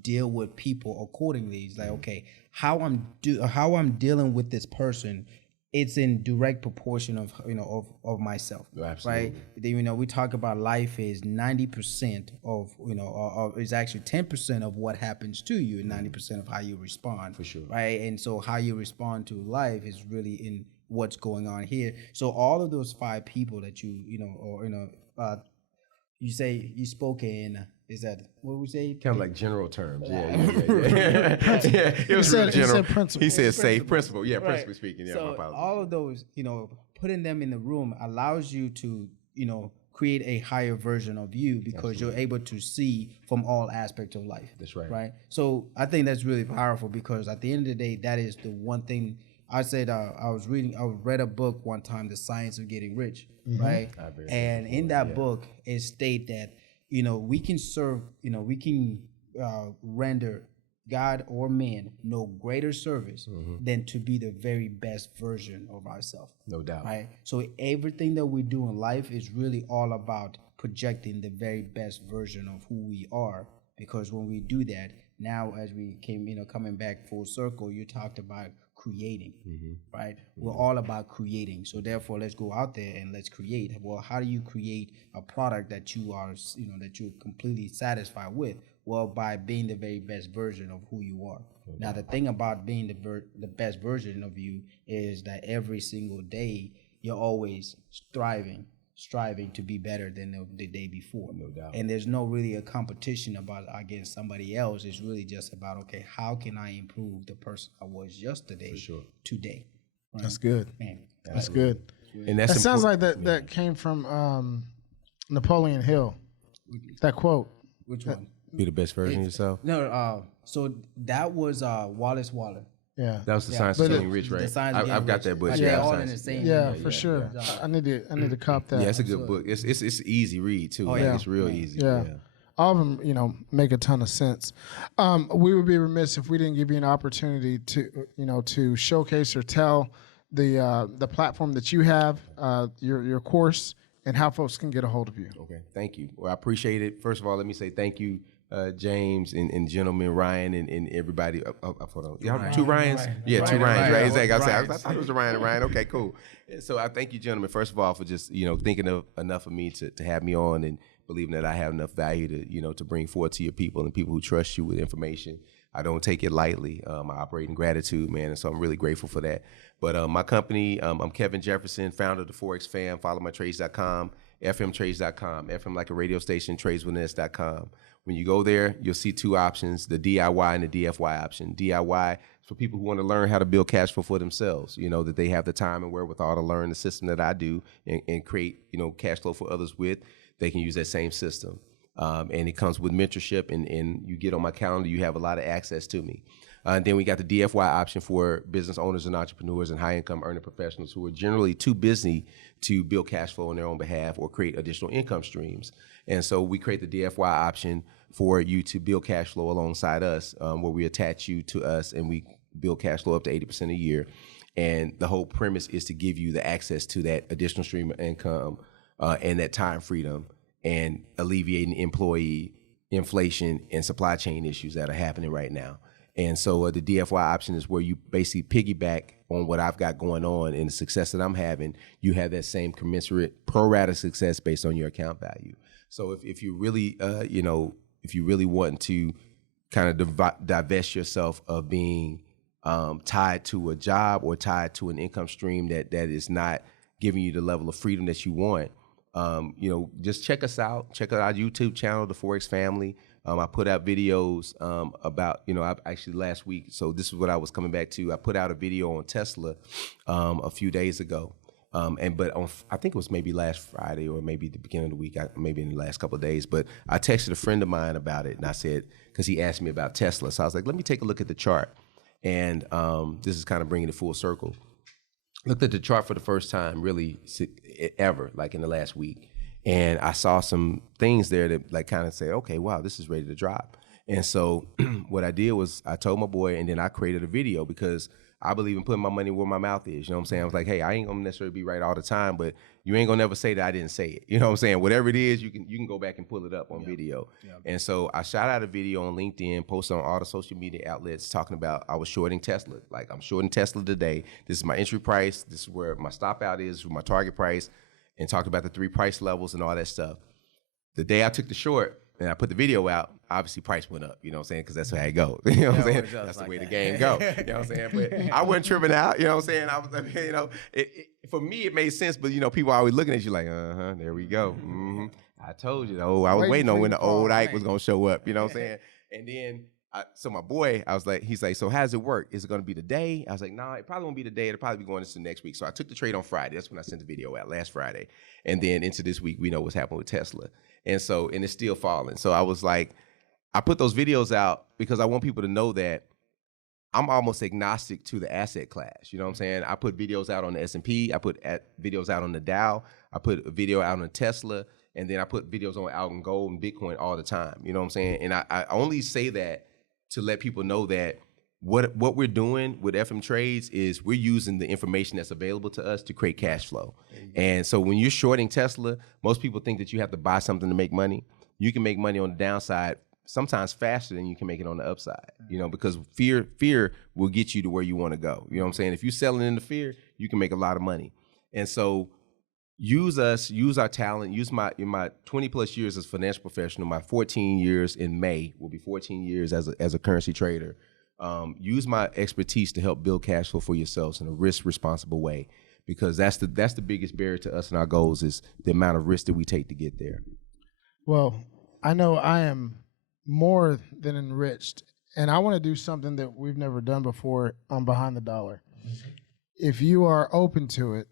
deal with people accordingly. It's like, okay, how I'm dealing with this person, it's in direct proportion of of myself. Absolutely. Right? We talk about life is 90% of is actually 10% of what happens to you, and 90% of how you respond. For sure. Right? And so how you respond to life is really in what's going on here. So all of those 5 people that you say you spoke in, is that what we say? Kind of like general terms. Yeah. It was real general. He said safe principle. Yeah, right. Principle speaking. Yeah, so my apologies. All of those, putting them in the room allows you to, create a higher version of you, because Absolutely. You're able to see from all aspects of life. That's right. Right. So I think that's really powerful, because at the end of the day, that is the one thing. I said I read a book one time, The Science of Getting Rich, right? And in that book, it states that we can serve, we can render God or man no greater service than to be the very best version of ourselves. No doubt. Right. So everything that we do in life is really all about projecting the very best version of who we are, because when we do that, now as we came, coming back full circle, you talked about creating, right? We're all about creating. So therefore, let's go out there and let's create. Well, how do you create a product that you are, that you're completely satisfied with? Well, by being the very best version of who you are. Now, the thing about being the best version of you is that every single day, you're always striving to be better than the day before. No doubt. And there's no really a competition against somebody else. It's really just about, okay, how can I improve the person I was yesterday today? Right? That's good. Man, that's good. And that sounds like that came from Napoleon Hill. That quote. Which one? Be the best version of yourself. No, so that was Wallace Waller. Yeah, that was the Science of Getting Rich, right? I've got that book. They're all in the same. Yeah, for sure. I need to cop that. Yeah, it's a good book. It's an easy read too. It's real easy. Yeah. All of them, make a ton of sense. We would be remiss if we didn't give you an opportunity to showcase or tell the platform that you have, your course, and how folks can get a hold of you. Okay, thank you. Well, I appreciate it. First of all, let me say thank you, James and gentleman Ryan and everybody. Hold on. Y'all, 2 Ryans? Yeah, 2 Ryans, right? Exactly. I thought it was a Ryan. Okay, cool. So I thank you, gentlemen, first of all, for just, thinking of enough of me to have me on, and believing that I have enough value to, to bring forward to your people and people who trust you with information. I don't take it lightly. I operate in gratitude, man, and so I'm really grateful for that. But my company, I'm Kevin Jefferson, founder of the Forex Fam. Follow my trades.com, fmtrades.com, FM like a radio station, tradeswithness.com. When you go there, you'll see 2 options, the DIY and the DFY option. DIY is for people who want to learn how to build cash flow for themselves, that they have the time and wherewithal to learn the system that I do and create, cash flow for others with. They can use that same system. And it comes with mentorship, and you get on my calendar, you have a lot of access to me. And then we got the DFY option for business owners and entrepreneurs and high-income earning professionals who are generally too busy to build cash flow on their own behalf or create additional income streams. And so we create the DFY option for you to build cash flow alongside us, where we attach you to us and we build cash flow up to 80% a year. And the whole premise is to give you the access to that additional stream of income and that time freedom, and alleviating employee inflation and supply chain issues that are happening right now. And so the DFY option is where you basically piggyback on what I've got going on and the success that I'm having, you have that same commensurate pro rata success based on your account value. So if you really, if you really want to kind of divest yourself of being tied to a job or tied to an income stream that is not giving you the level of freedom that you want, just check us out. Check out our YouTube channel, The Forex Family. I put out videos about, actually last week, so this is what I was coming back to. I put out a video on Tesla a few days ago. I think it was maybe last Friday or maybe the beginning of the week, maybe in the last couple of days. But I texted a friend of mine about it, and I said, because he asked me about Tesla. So I was like, let me take a look at the chart. And this is kind of bringing it full circle. Looked at the chart for the first time, really ever, like in the last week. And I saw some things there that like kind of say, okay, wow, this is ready to drop. And so what I did was I told my boy, and then I created a video because I believe in putting my money where my mouth is. You know what I'm saying? I was like, hey, I ain't gonna necessarily be right all the time, but you ain't gonna never say that I didn't say it. You know what I'm saying? Whatever it is, you can go back and pull it up on video. Yeah. And so I shot out a video on LinkedIn, posted on all the social media outlets talking about I was shorting Tesla. Like, I'm shorting Tesla today. This is my entry price. This is where my stop out is, my target price, and talked about the 3 price levels and all that stuff. The day I took the short and I put the video out, obviously price went up, you know what I'm saying? Because that's how it goes. You know what I'm saying? That's the way the game go. You know what I'm saying? But I wasn't tripping out, you know what I'm saying? For me, it made sense, but, people are always looking at you like, there we go. Mm-hmm. I told you, I was waiting on when the old Ike was going to show up, you know what I'm saying? And then, so my boy, he's like, so how does it work? Is it going to be the day? I was like, no, it probably won't be the day. It'll probably be going into next week. So I took the trade on Friday. That's when I sent the video out, last Friday. And then into this week, we know what's happening with Tesla. And it's still falling. So I was like, I put those videos out because I want people to know that I'm almost agnostic to the asset class. You know what I'm saying? I put videos out on the S&P. I put videos out on the Dow. I put a video out on Tesla. And then I put videos out on gold and Bitcoin all the time. You know what I'm saying? And I only say that to let people know that what we're doing with FM Trades is we're using the information that's available to us to create cash flow. And so when you're shorting Tesla, most people think that you have to buy something to make money. You can make money on the downside sometimes faster than you can make it on the upside, because fear will get you to where you want to go. You know what I'm saying? If you're selling into fear, you can make a lot of money. And so use us, use our talent, use my 20 plus years as a financial professional, my 14 years in May will be 14 years as a currency trader. Use my expertise to help build cash flow for yourselves in a risk responsible way, because that's the biggest barrier to us and our goals is the amount of risk that we take to get there. Well, I know I am more than enriched, and I want to do something that we've never done before on Behind the Dollar. Mm-hmm. If you are open to it,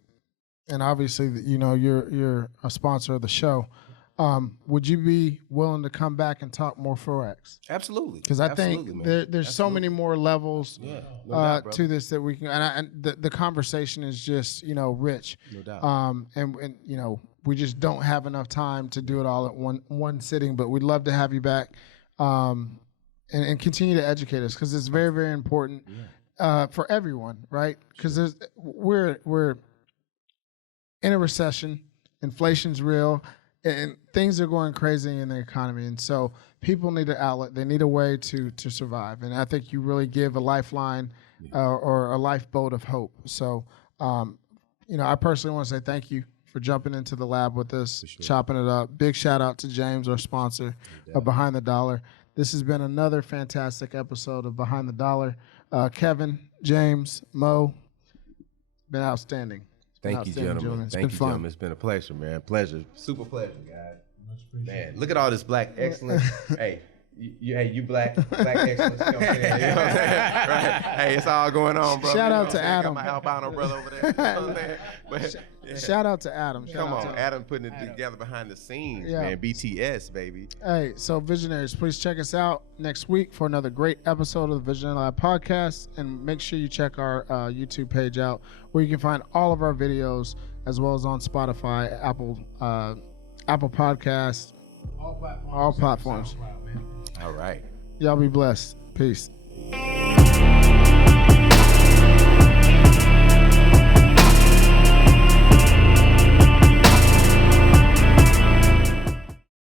and obviously, you're a sponsor of the show, would you be willing to come back and talk more Forex? Absolutely. Because I think there's so many more levels to this that we can, and the conversation is just, rich. No doubt. And we just don't have enough time to do it all at one sitting, but we'd love to have you back and continue to educate us, because it's very, very important for everyone, right? Because we're in a recession, inflation's real, and things are going crazy in the economy. And so people need an outlet. They need a way to survive. And I think you really give a lifeline or a lifeboat of hope. So, I personally want to say thank you for jumping into the lab with us, chopping it up. Big shout out to James, our sponsor of Behind the Dollar. This has been another fantastic episode of Behind the Dollar. Kevin, James, Mo, been outstanding. Thank you, gentlemen. Thank you, gentlemen. It's been a pleasure, man. Pleasure. Super pleasure, guys. Man, look at all this black excellence. Hey, you black excellence. You know what I'm saying? Right? Hey, it's all going on, bro. Shout out to Adam. I got my albino brother over there. You know what I'm saying? But, shout out to Adam. Come on, Adam putting it together behind the scenes, man. BTS, baby. Hey, so Visionaries, please check us out next week for another great episode of the Visionary Lab podcast. And make sure you check our YouTube page out, where you can find all of our videos, as well as on Spotify, Apple Podcasts, all platforms. All right. Y'all be blessed. Peace.